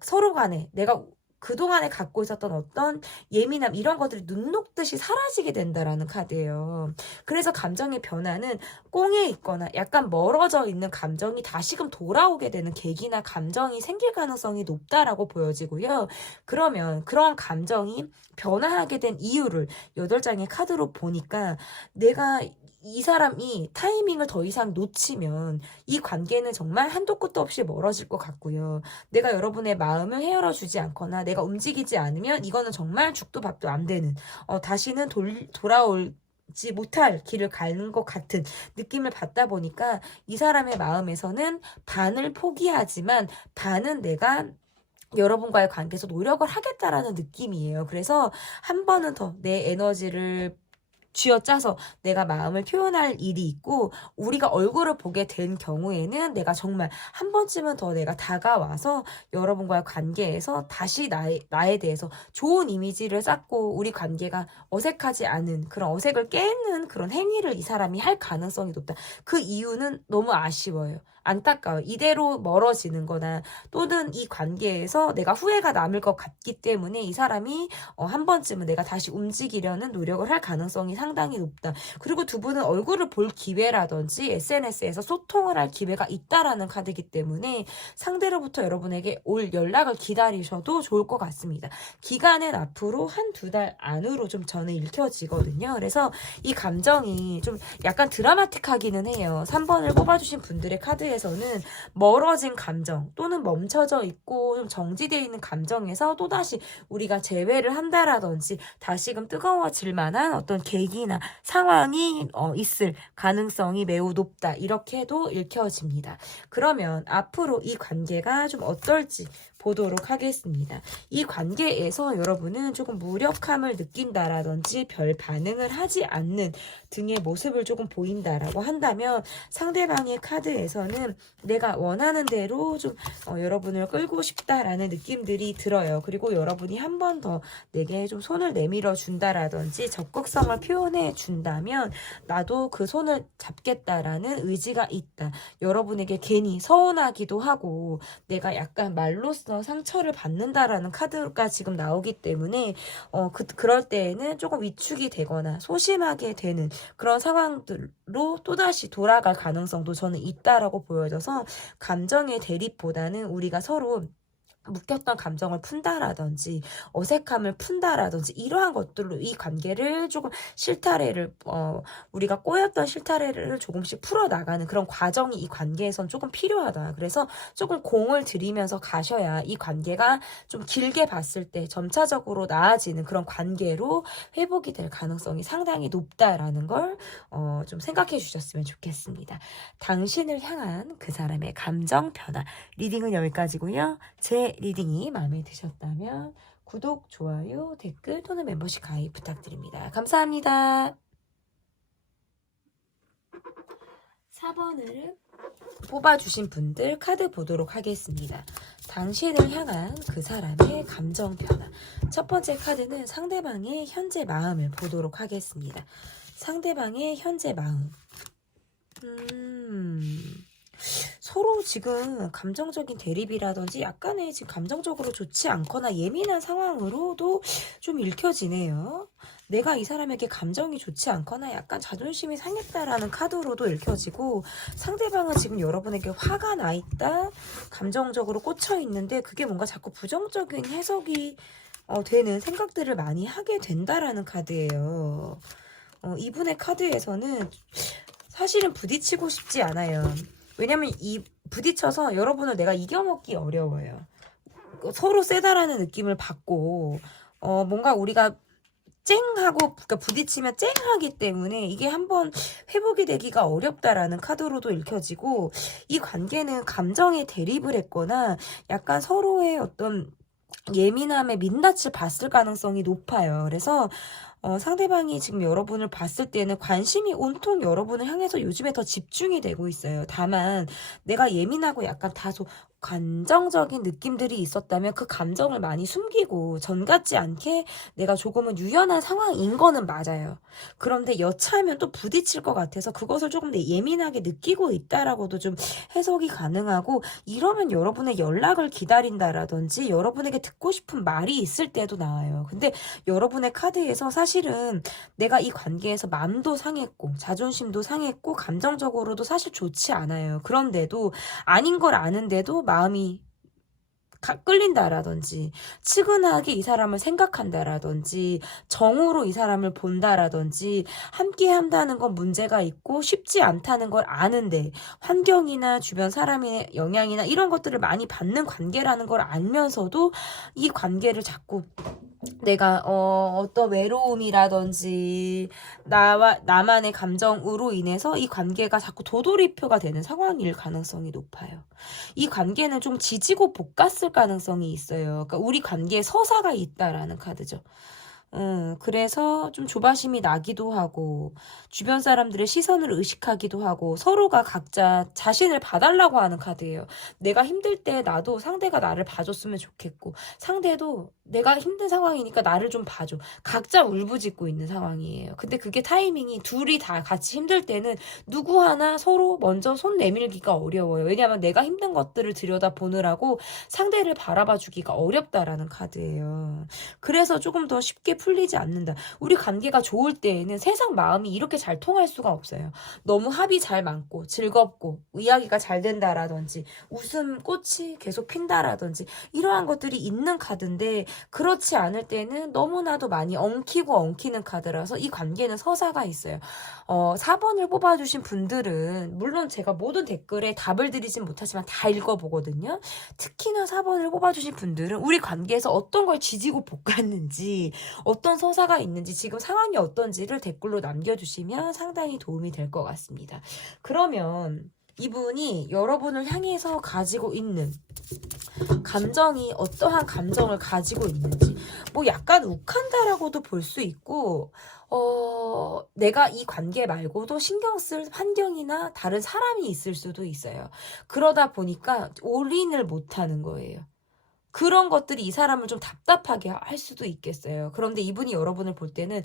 서로 간에 내가 그동안에 갖고 있었던 어떤 예민함 이런 것들이 눈 녹듯이 사라지게 된다라는 카드예요. 그래서 감정의 변화는 꽁에 있거나 약간 멀어져 있는 감정이 다시금 돌아오게 되는 계기나 감정이 생길 가능성이 높다라고 보여지고요. 그러면 그런 감정이 변화하게 된 이유를 8장의 카드로 보니까 내가 이 사람이 타이밍을 더 이상 놓치면 이 관계는 정말 한도 끝도 없이 멀어질 것 같고요. 내가 여러분의 마음을 헤아려 주지 않거나 내가 움직이지 않으면 이거는 정말 죽도 밥도 안 되는, 다시는 돌아올지 못할 길을 가는 것 같은 느낌을 받다 보니까 이 사람의 마음에서는 반을 포기하지만 반은 내가 여러분과의 관계에서 노력을 하겠다라는 느낌이에요. 그래서 한 번은 더 내 에너지를 쥐어짜서 내가 마음을 표현할 일이 있고, 우리가 얼굴을 보게 된 경우에는 내가 정말 한 번쯤은 더 내가 다가와서 여러분과의 관계에서 다시 나에 대해서 좋은 이미지를 쌓고 우리 관계가 어색하지 않은 그런 어색을 깨는 그런 행위를 이 사람이 할 가능성이 높다. 그 이유는 너무 아쉬워요. 안타까워요. 이대로 멀어지는 거나 또는 이 관계에서 내가 후회가 남을 것 같기 때문에 이 사람이 한 번쯤은 내가 다시 움직이려는 노력을 할 가능성이 상당히 높다. 그리고 두 분은 얼굴을 볼 기회라든지 SNS에서 소통을 할 기회가 있다라는 카드이기 때문에 상대로부터 여러분에게 올 연락을 기다리셔도 좋을 것 같습니다. 기간은 앞으로 1-2달 안으로 좀 저는 읽혀지거든요. 그래서 이 감정이 좀 약간 드라마틱하기는 해요. 3번을 뽑아주신 분들의 카드에서는 멀어진 감정 또는 멈춰져 있고 좀 정지되어 있는 감정에서 또다시 우리가 재회를 한다라든지 다시금 뜨거워질 만한 어떤 계기나 상황이 있을 가능성이 매우 높다. 이렇게도 읽혀집니다. 그러면 앞으로 이 관계가 좀 어떨지 보도록 하겠습니다. 이 관계에서 여러분은 조금 무력함을 느낀다라든지 별 반응을 하지 않는 등의 모습을 조금 보인다라고 한다면 상대방의 카드에서는 내가 원하는 대로 좀 여러분을 끌고 싶다라는 느낌들이 들어요. 그리고 여러분이 한 번 더 내게 좀 손을 내밀어 준다라든지 적극성을 표현해 준다면 나도 그 손을 잡겠다라는 의지가 있다. 여러분에게 괜히 서운하기도 하고 내가 약간 말로써 상처를 받는다라는 카드가 지금 나오기 때문에 그럴 때에는 조금 위축이 되거나 소심하게 되는 그런 상황들로 또다시 돌아갈 가능성도 저는 있다라고 보여져서 감정의 대립보다는 우리가 서로 묶였던 감정을 푼다라든지 어색함을 푼다라든지 이러한 것들로 이 관계를 조금 실타래를 우리가 꼬였던 실타래를 조금씩 풀어나가는 그런 과정이 이 관계에선 조금 필요하다. 그래서 조금 공을 들이면서 가셔야 이 관계가 좀 길게 봤을 때 점차적으로 나아지는 그런 관계로 회복이 될 가능성이 상당히 높다라는 걸 좀 생각해 주셨으면 좋겠습니다. 당신을 향한 그 사람의 감정 변화 리딩은 여기까지고요. 제 리딩이 마음에 드셨다면 구독, 좋아요, 댓글 또는 멤버십 가입 부탁드립니다. 감사합니다. 4번을 뽑아주신 분들 카드 보도록 하겠습니다. 당신을 향한 그 사람의 감정 변화. 첫 번째 카드는 상대방의 현재 마음을 보도록 하겠습니다. 상대방의 현재 마음. 서로 지금 감정적인 대립이라든지 약간의 지금 감정적으로 좋지 않거나 예민한 상황으로도 좀 읽혀지네요. 내가 이 사람에게 감정이 좋지 않거나 약간 자존심이 상했다라는 카드로도 읽혀지고 상대방은 지금 여러분에게 화가 나 있다, 감정적으로 꽂혀 있는데 그게 뭔가 자꾸 부정적인 해석이 되는 생각들을 많이 하게 된다라는 카드예요. 이분의 카드에서는 사실은 부딪히고 싶지 않아요. 왜냐면 이 부딪혀서 여러분을 내가 이겨먹기 어려워요. 서로 세다라는 느낌을 받고 뭔가 우리가 쨍하고 그러니까 부딪히면 쨍하기 때문에 이게 한번 회복이 되기가 어렵다라는 카드로도 읽혀지고 이 관계는 감정의 대립을 했거나 약간 서로의 어떤 예민함의 민낯을 봤을 가능성이 높아요. 그래서 상대방이 지금 여러분을 봤을 때는 관심이 온통 여러분을 향해서 요즘에 더 집중이 되고 있어요. 다만 내가 예민하고 약간 다소 감정적인 느낌들이 있었다면 그 감정을 많이 숨기고 전 같지 않게 내가 조금은 유연한 상황인 거는 맞아요. 그런데 여차하면 또 부딪힐 것 같아서 그것을 조금 예민하게 느끼고 있다라고도 좀 해석이 가능하고, 이러면 여러분의 연락을 기다린다라든지 여러분에게 듣고 싶은 말이 있을 때도 나와요. 근데 여러분의 카드에서 사실은 내가 이 관계에서 마음도 상했고 자존심도 상했고 감정적으로도 사실 좋지 않아요. 그런데도 아닌 걸 아는데도 마음이 끌린다라든지, 측은하게 이 사람을 생각한다라든지, 정으로 이 사람을 본다라든지, 함께 한다는 건 문제가 있고 쉽지 않다는 걸 아는데, 환경이나 주변 사람의 영향이나 이런 것들을 많이 받는 관계라는 걸 알면서도 이 관계를 자꾸 내가 어떤 외로움이라든지 나만의 감정으로 인해서 이 관계가 자꾸 도돌이표가 되는 상황일 가능성이 높아요. 이 관계는 좀 지지고 볶았을 가능성이 있어요. 그러니까 우리 관계에 서사가 있다라는 카드죠. 그래서 좀 조바심이 나기도 하고, 주변 사람들의 시선을 의식하기도 하고, 서로가 각자 자신을 봐달라고 하는 카드예요. 내가 힘들 때 나도 상대가 나를 봐줬으면 좋겠고, 상대도 내가 힘든 상황이니까 나를 좀 봐줘. 각자 울부짖고 있는 상황이에요. 근데 그게 타이밍이 둘이 다 같이 힘들 때는 누구 하나 서로 먼저 손 내밀기가 어려워요. 왜냐하면 내가 힘든 것들을 들여다보느라고 상대를 바라봐 주기가 어렵다라는 카드예요. 그래서 조금 더 쉽게 풀리지 않는다. 우리 관계가 좋을 때에는 세상 마음이 이렇게 잘 통할 수가 없어요. 너무 합이 잘 맞고 즐겁고 이야기가 잘 된다라든지 웃음꽃이 계속 핀다라든지 이러한 것들이 있는 카드인데, 그렇지 않을 때는 너무나도 많이 엉키는 카드라서 이 관계는 서사가 있어요. 4번을 뽑아주신 분들은 물론 제가 모든 댓글에 답을 드리진 못하지만 다 읽어보거든요. 특히나 4번을 뽑아주신 분들은 우리 관계에서 어떤 걸 지지고 볶았는지, 어떤 서사가 있는지, 지금 상황이 어떤지를 댓글로 남겨주시면 상당히 도움이 될 것 같습니다. 그러면 이분이 여러분을 향해서 가지고 있는 감정이 어떠한 감정을 가지고 있는지, 뭐 약간 욱한다라고도 볼 수 있고, 내가 이 관계 말고도 신경 쓸 환경이나 다른 사람이 있을 수도 있어요. 그러다 보니까 올인을 못하는 거예요. 그런 것들이 이 사람을 좀 답답하게 할 수도 있겠어요. 그런데 이분이 여러분을 볼 때는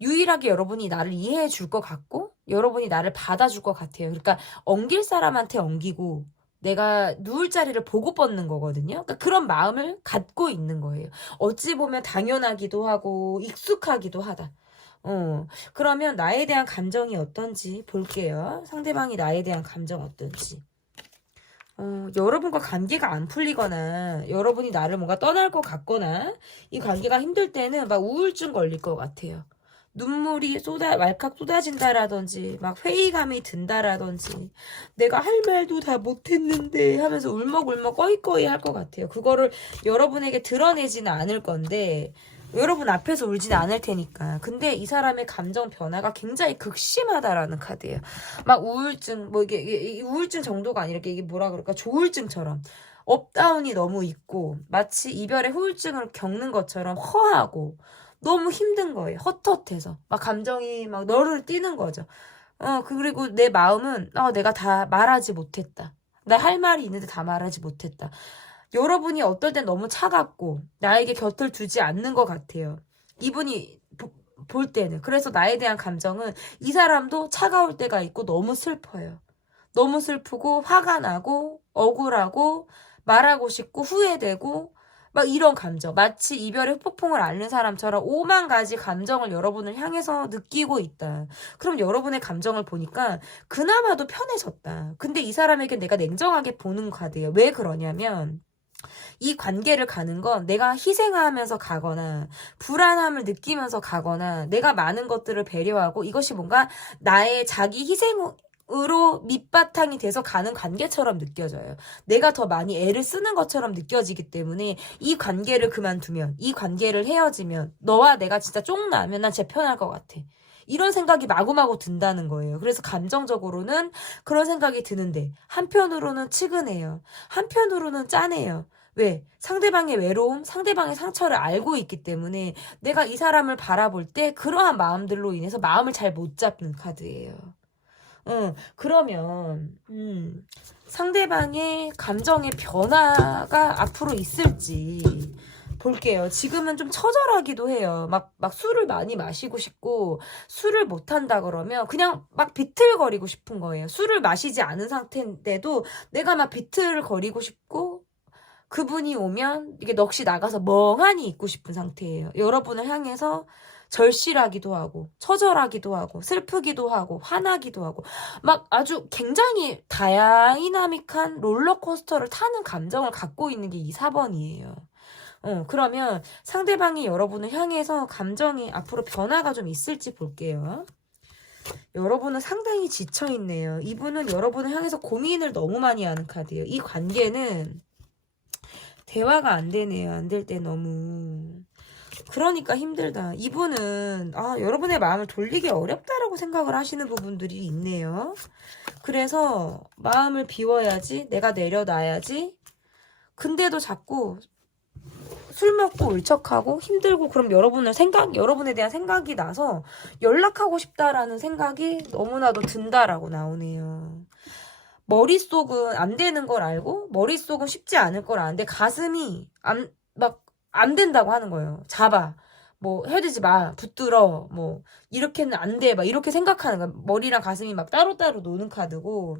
유일하게 여러분이 나를 이해해 줄 것 같고, 여러분이 나를 받아줄 것 같아요. 그러니까 엉길 사람한테 엉기고 내가 누울 자리를 보고 뻗는 거거든요. 그러니까 그런 마음을 갖고 있는 거예요. 어찌 보면 당연하기도 하고 익숙하기도 하다. 그러면 나에 대한 감정이 어떤지 볼게요. 상대방이 나에 대한 감정 어떤지. 여러분과 관계가 안 풀리거나 여러분이 나를 뭔가 떠날 것 같거나 이 관계가 힘들 때는 막 우울증 걸릴 것 같아요. 눈물이 왈칵 쏟아진다라든지 막 회의감이 든다라든지 내가 할 말도 다 못했는데 하면서 울먹울먹 꺼이꺼이 할 것 같아요. 그거를 여러분에게 드러내지는 않을 건데, 여러분 앞에서 울지는 않을 테니까. 근데 이 사람의 감정 변화가 굉장히 극심하다라는 카드예요. 막 우울증, 뭐 이게 우울증 정도가 아니라 이게 뭐라 그럴까, 조울증처럼 업다운이 너무 있고 마치 이별의 후유증을 겪는 것처럼 허하고 너무 힘든 거예요. 헛헛해서 막 감정이 막 너를 뛰는 거죠. 그리고 내 마음은 내가 다 말하지 못했다. 나 할 말이 있는데 다 말하지 못했다. 여러분이 어떨 땐 너무 차갑고 나에게 곁을 두지 않는 것 같아요. 이분이 볼 때는. 그래서 나에 대한 감정은 이 사람도 차가울 때가 있고 너무 슬퍼요. 너무 슬프고 화가 나고 억울하고 말하고 싶고 후회되고 막 이런 감정. 마치 이별의 폭풍을 앓는 사람처럼 5만 가지 감정을 여러분을 향해서 느끼고 있다. 그럼 여러분의 감정을 보니까 그나마도 편해졌다. 근데 이 사람에게 내가 냉정하게 보는 카드예요. 왜 그러냐면 이 관계를 가는 건 내가 희생하면서 가거나 불안함을 느끼면서 가거나 내가 많은 것들을 배려하고 이것이 뭔가 나의 자기 희생으로 밑바탕이 돼서 가는 관계처럼 느껴져요. 내가 더 많이 애를 쓰는 것처럼 느껴지기 때문에 이 관계를 그만두면, 이 관계를 헤어지면 너와 내가 진짜 쫑나면 난 진짜 편할 것 같아. 이런 생각이 마구마구 든다는 거예요. 그래서 감정적으로는 그런 생각이 드는데 한편으로는 측은해요. 한편으로는 짠해요. 왜? 상대방의 외로움, 상대방의 상처를 알고 있기 때문에 내가 이 사람을 바라볼 때 그러한 마음들로 인해서 마음을 잘 못 잡는 카드예요. 그러면 상대방의 감정의 변화가 앞으로 있을지 볼게요. 지금은 좀 처절하기도 해요. 막 술을 많이 마시고 싶고, 술을 못한다 그러면 그냥 막 비틀거리고 싶은 거예요. 술을 마시지 않은 상태인데도 내가 막 비틀거리고 싶고, 그분이 오면 이게 넋이 나가서 멍하니 있고 싶은 상태예요. 여러분을 향해서 절실하기도 하고 처절하기도 하고 슬프기도 하고 화나기도 하고 막 아주 굉장히 다이나믹한 롤러코스터를 타는 감정을 갖고 있는 게 이 4번이에요. 그러면 상대방이 여러분을 향해서 감정이 앞으로 변화가 좀 있을지 볼게요. 여러분은 상당히 지쳐있네요. 이분은 여러분을 향해서 고민을 너무 많이 하는 카드예요. 이 관계는 대화가 안 되네요. 안 될 때 너무. 그러니까 힘들다. 이분은 여러분의 마음을 돌리기 어렵다라고 생각을 하시는 부분들이 있네요. 그래서 마음을 비워야지, 내가 내려놔야지. 근데도 자꾸 술 먹고 울적하고 힘들고 그럼 여러분에 대한 생각이 나서 연락하고 싶다라는 생각이 너무나도 든다라고 나오네요. 머릿속은 안 되는 걸 알고 머릿속은 쉽지 않을 걸 아는데 가슴이 안 된다고 하는 거예요. 잡아. 뭐 헤어지지 마. 붙들어. 뭐 이렇게는 안 돼. 막 이렇게 생각하는 거야. 머리랑 가슴이 막 따로따로 노는 카드고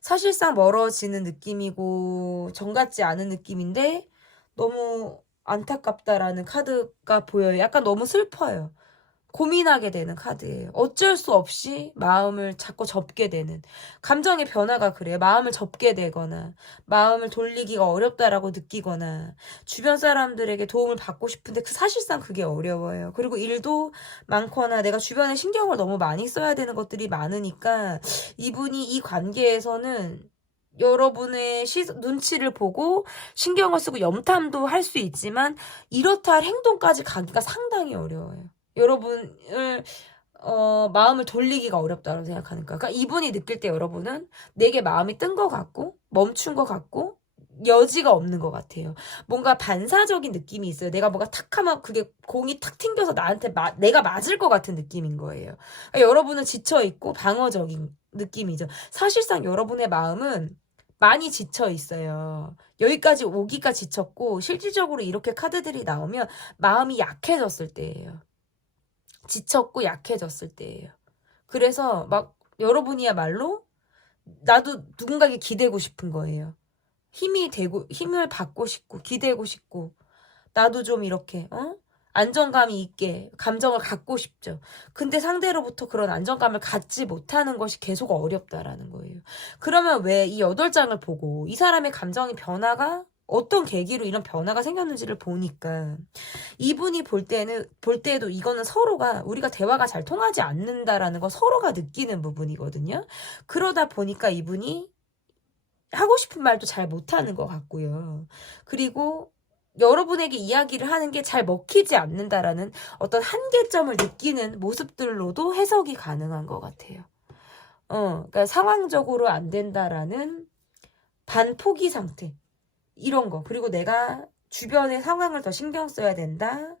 사실상 멀어지는 느낌이고 정 같지 않은 느낌인데 너무 안타깝다라는 카드가 보여요. 약간 너무 슬퍼요. 고민하게 되는 카드예요. 어쩔 수 없이 마음을 자꾸 접게 되는 감정의 변화가 그래요. 마음을 접게 되거나 마음을 돌리기가 어렵다라고 느끼거나 주변 사람들에게 도움을 받고 싶은데 사실상 그게 어려워요. 그리고 일도 많거나 내가 주변에 신경을 너무 많이 써야 되는 것들이 많으니까 이분이 이 관계에서는 여러분의 눈치를 보고 신경을 쓰고 염탐도 할 수 있지만 이렇다 할 행동까지 가기가 상당히 어려워요. 여러분을 마음을 돌리기가 어렵다고 생각하니까. 그러니까 이분이 느낄 때 여러분은 내게 마음이 뜬 것 같고 멈춘 것 같고 여지가 없는 것 같아요. 뭔가 반사적인 느낌이 있어요. 내가 뭔가 탁 하면 그게 공이 탁 튕겨서 나한테 내가 맞을 것 같은 느낌인 거예요. 그러니까 여러분은 지쳐있고 방어적인 느낌이죠. 사실상 여러분의 마음은 많이 지쳐 있어요. 여기까지 오기가 지쳤고 실질적으로 이렇게 카드들이 나오면 마음이 약해졌을 때예요. 지쳤고 약해졌을 때예요. 그래서 막 여러분이야말로 나도 누군가에게 기대고 싶은 거예요. 힘을 받고 싶고 기대고 싶고 나도 좀 이렇게 안정감이 있게 감정을 갖고 싶죠. 근데 상대로부터 그런 안정감을 갖지 못하는 것이 계속 어렵다라는 거예요. 그러면 왜 이 8장을 보고 이 사람의 감정의 변화가 어떤 계기로 이런 변화가 생겼는지를 보니까 이분이 볼 때에도 이거는 서로가 우리가 대화가 잘 통하지 않는다라는 거 서로가 느끼는 부분이거든요. 그러다 보니까 이분이 하고 싶은 말도 잘 못하는 것 같고요. 그리고 여러분에게 이야기를 하는 게 잘 먹히지 않는다라는 어떤 한계점을 느끼는 모습들로도 해석이 가능한 것 같아요. 그러니까 상황적으로 안 된다라는 반포기 상태. 이런 거. 그리고 내가 주변의 상황을 더 신경 써야 된다.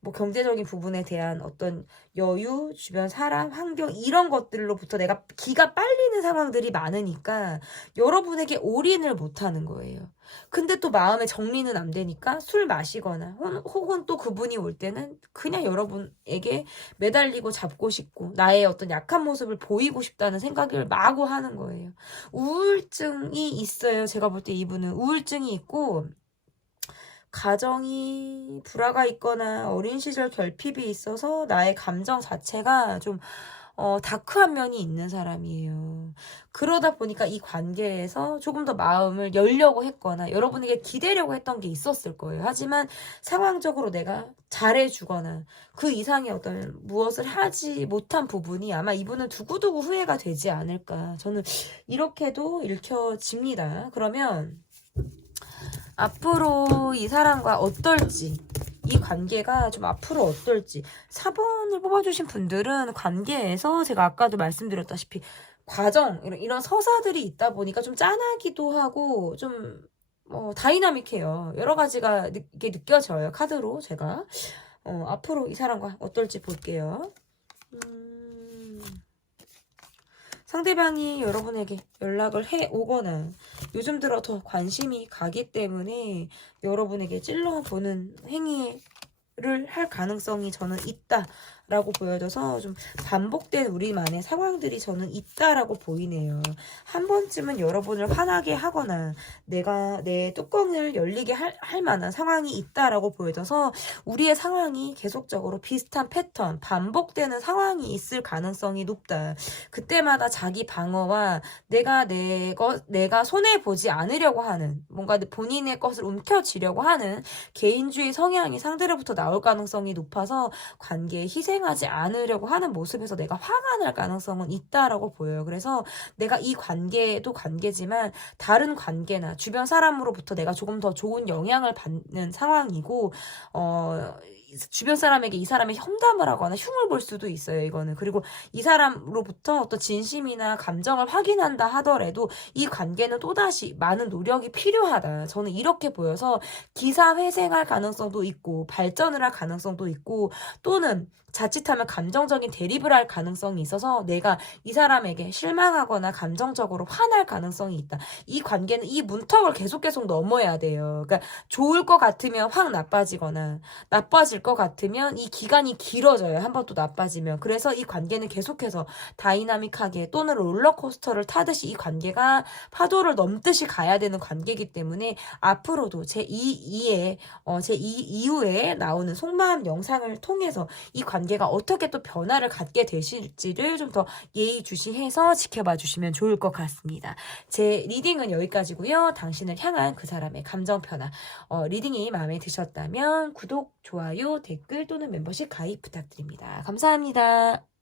뭐 경제적인 부분에 대한 어떤 여유, 주변 사람, 환경 이런 것들로부터 내가 기가 빨리는 상황들이 많으니까 여러분에게 올인을 못하는 거예요. 근데 또 마음의 정리는 안 되니까 술 마시거나 혹은 또 그분이 올 때는 그냥 여러분에게 매달리고 잡고 싶고 나의 어떤 약한 모습을 보이고 싶다는 생각을 마구 하는 거예요. 우울증이 있어요. 제가 볼 때 이분은 우울증이 있고 가정이 불화가 있거나 어린 시절 결핍이 있어서 나의 감정 자체가 좀 다크한 면이 있는 사람이에요. 그러다 보니까 이 관계에서 조금 더 마음을 열려고 했거나 여러분에게 기대려고 했던 게 있었을 거예요. 하지만 상황적으로 내가 잘해주거나 그 이상의 어떤 무엇을 하지 못한 부분이 아마 이분은 두고두고 후회가 되지 않을까. 저는 이렇게도 읽혀집니다. 그러면 앞으로 이 사람과 어떨지 이 관계가 좀 앞으로 어떨지 4번을 뽑아주신 분들은 관계에서 제가 아까도 말씀드렸다시피 과정 이런 서사들이 있다 보니까 좀 짠하기도 하고 좀 다이나믹해요. 여러 가지가 이렇게 느껴져요. 카드로 제가 앞으로 이 사람과 어떨지 볼게요. 상대방이 여러분에게 연락을 해 오거나 요즘 들어 더 관심이 가기 때문에 여러분에게 찔러보는 행위를 할 가능성이 저는 라고 보여져서 좀 반복된 우리만의 상황들이 저는 있다라고 보이네요. 한 번쯤은 여러분을 화나게 하거나 내가 내 뚜껑을 열리게 할 만한 상황이 있다라고 보여져서 우리의 상황이 계속적으로 비슷한 패턴, 반복되는 상황이 있을 가능성이 높다. 그때마다 자기 방어와 내가 손해보지 않으려고 하는, 뭔가 본인의 것을 움켜쥐려고 하는 개인주의 성향이 상대로부터 나올 가능성이 높아서 관계에 희생하지 않으려고 하는 모습에서 내가 화가 날 가능성은 있다라고 보여요. 그래서 내가 이 관계도 관계지만 다른 관계나 주변 사람으로부터 내가 조금 더 좋은 영향을 받는 상황이고, 주변 사람에게 이 사람의 험담을 하거나 흉을 볼 수도 있어요, 이거는. 그리고 이 사람으로부터 어떤 진심이나 감정을 확인한다 하더라도 이 관계는 또다시 많은 노력이 필요하다. 저는 이렇게 보여서 기사회생할 가능성도 있고 발전을 할 가능성도 있고, 또는 자칫하면 감정적인 대립을 할 가능성이 있어서 내가 이 사람에게 실망하거나 감정적으로 화날 가능성이 있다. 이 관계는 이 문턱을 계속 넘어야 돼요. 그러니까 좋을 것 같으면 확 나빠지거나 나빠질 것 같으면 이 기간이 길어져요. 한 번 또 나빠지면. 그래서 이 관계는 계속해서 다이나믹하게 또는 롤러코스터를 타듯이 이 관계가 파도를 넘듯이 가야 되는 관계이기 때문에 앞으로도 제2 이후에 나오는 속마음 영상을 통해서 이 관계가 어떻게 또 변화를 갖게 되실지를 좀 더 예의주시해서 지켜봐 주시면 좋을 것 같습니다. 제 리딩은 여기까지고요. 당신을 향한 그 사람의 감정 변화, 리딩이 마음에 드셨다면 구독, 좋아요, 댓글 또는 멤버십 가입 부탁드립니다. 감사합니다.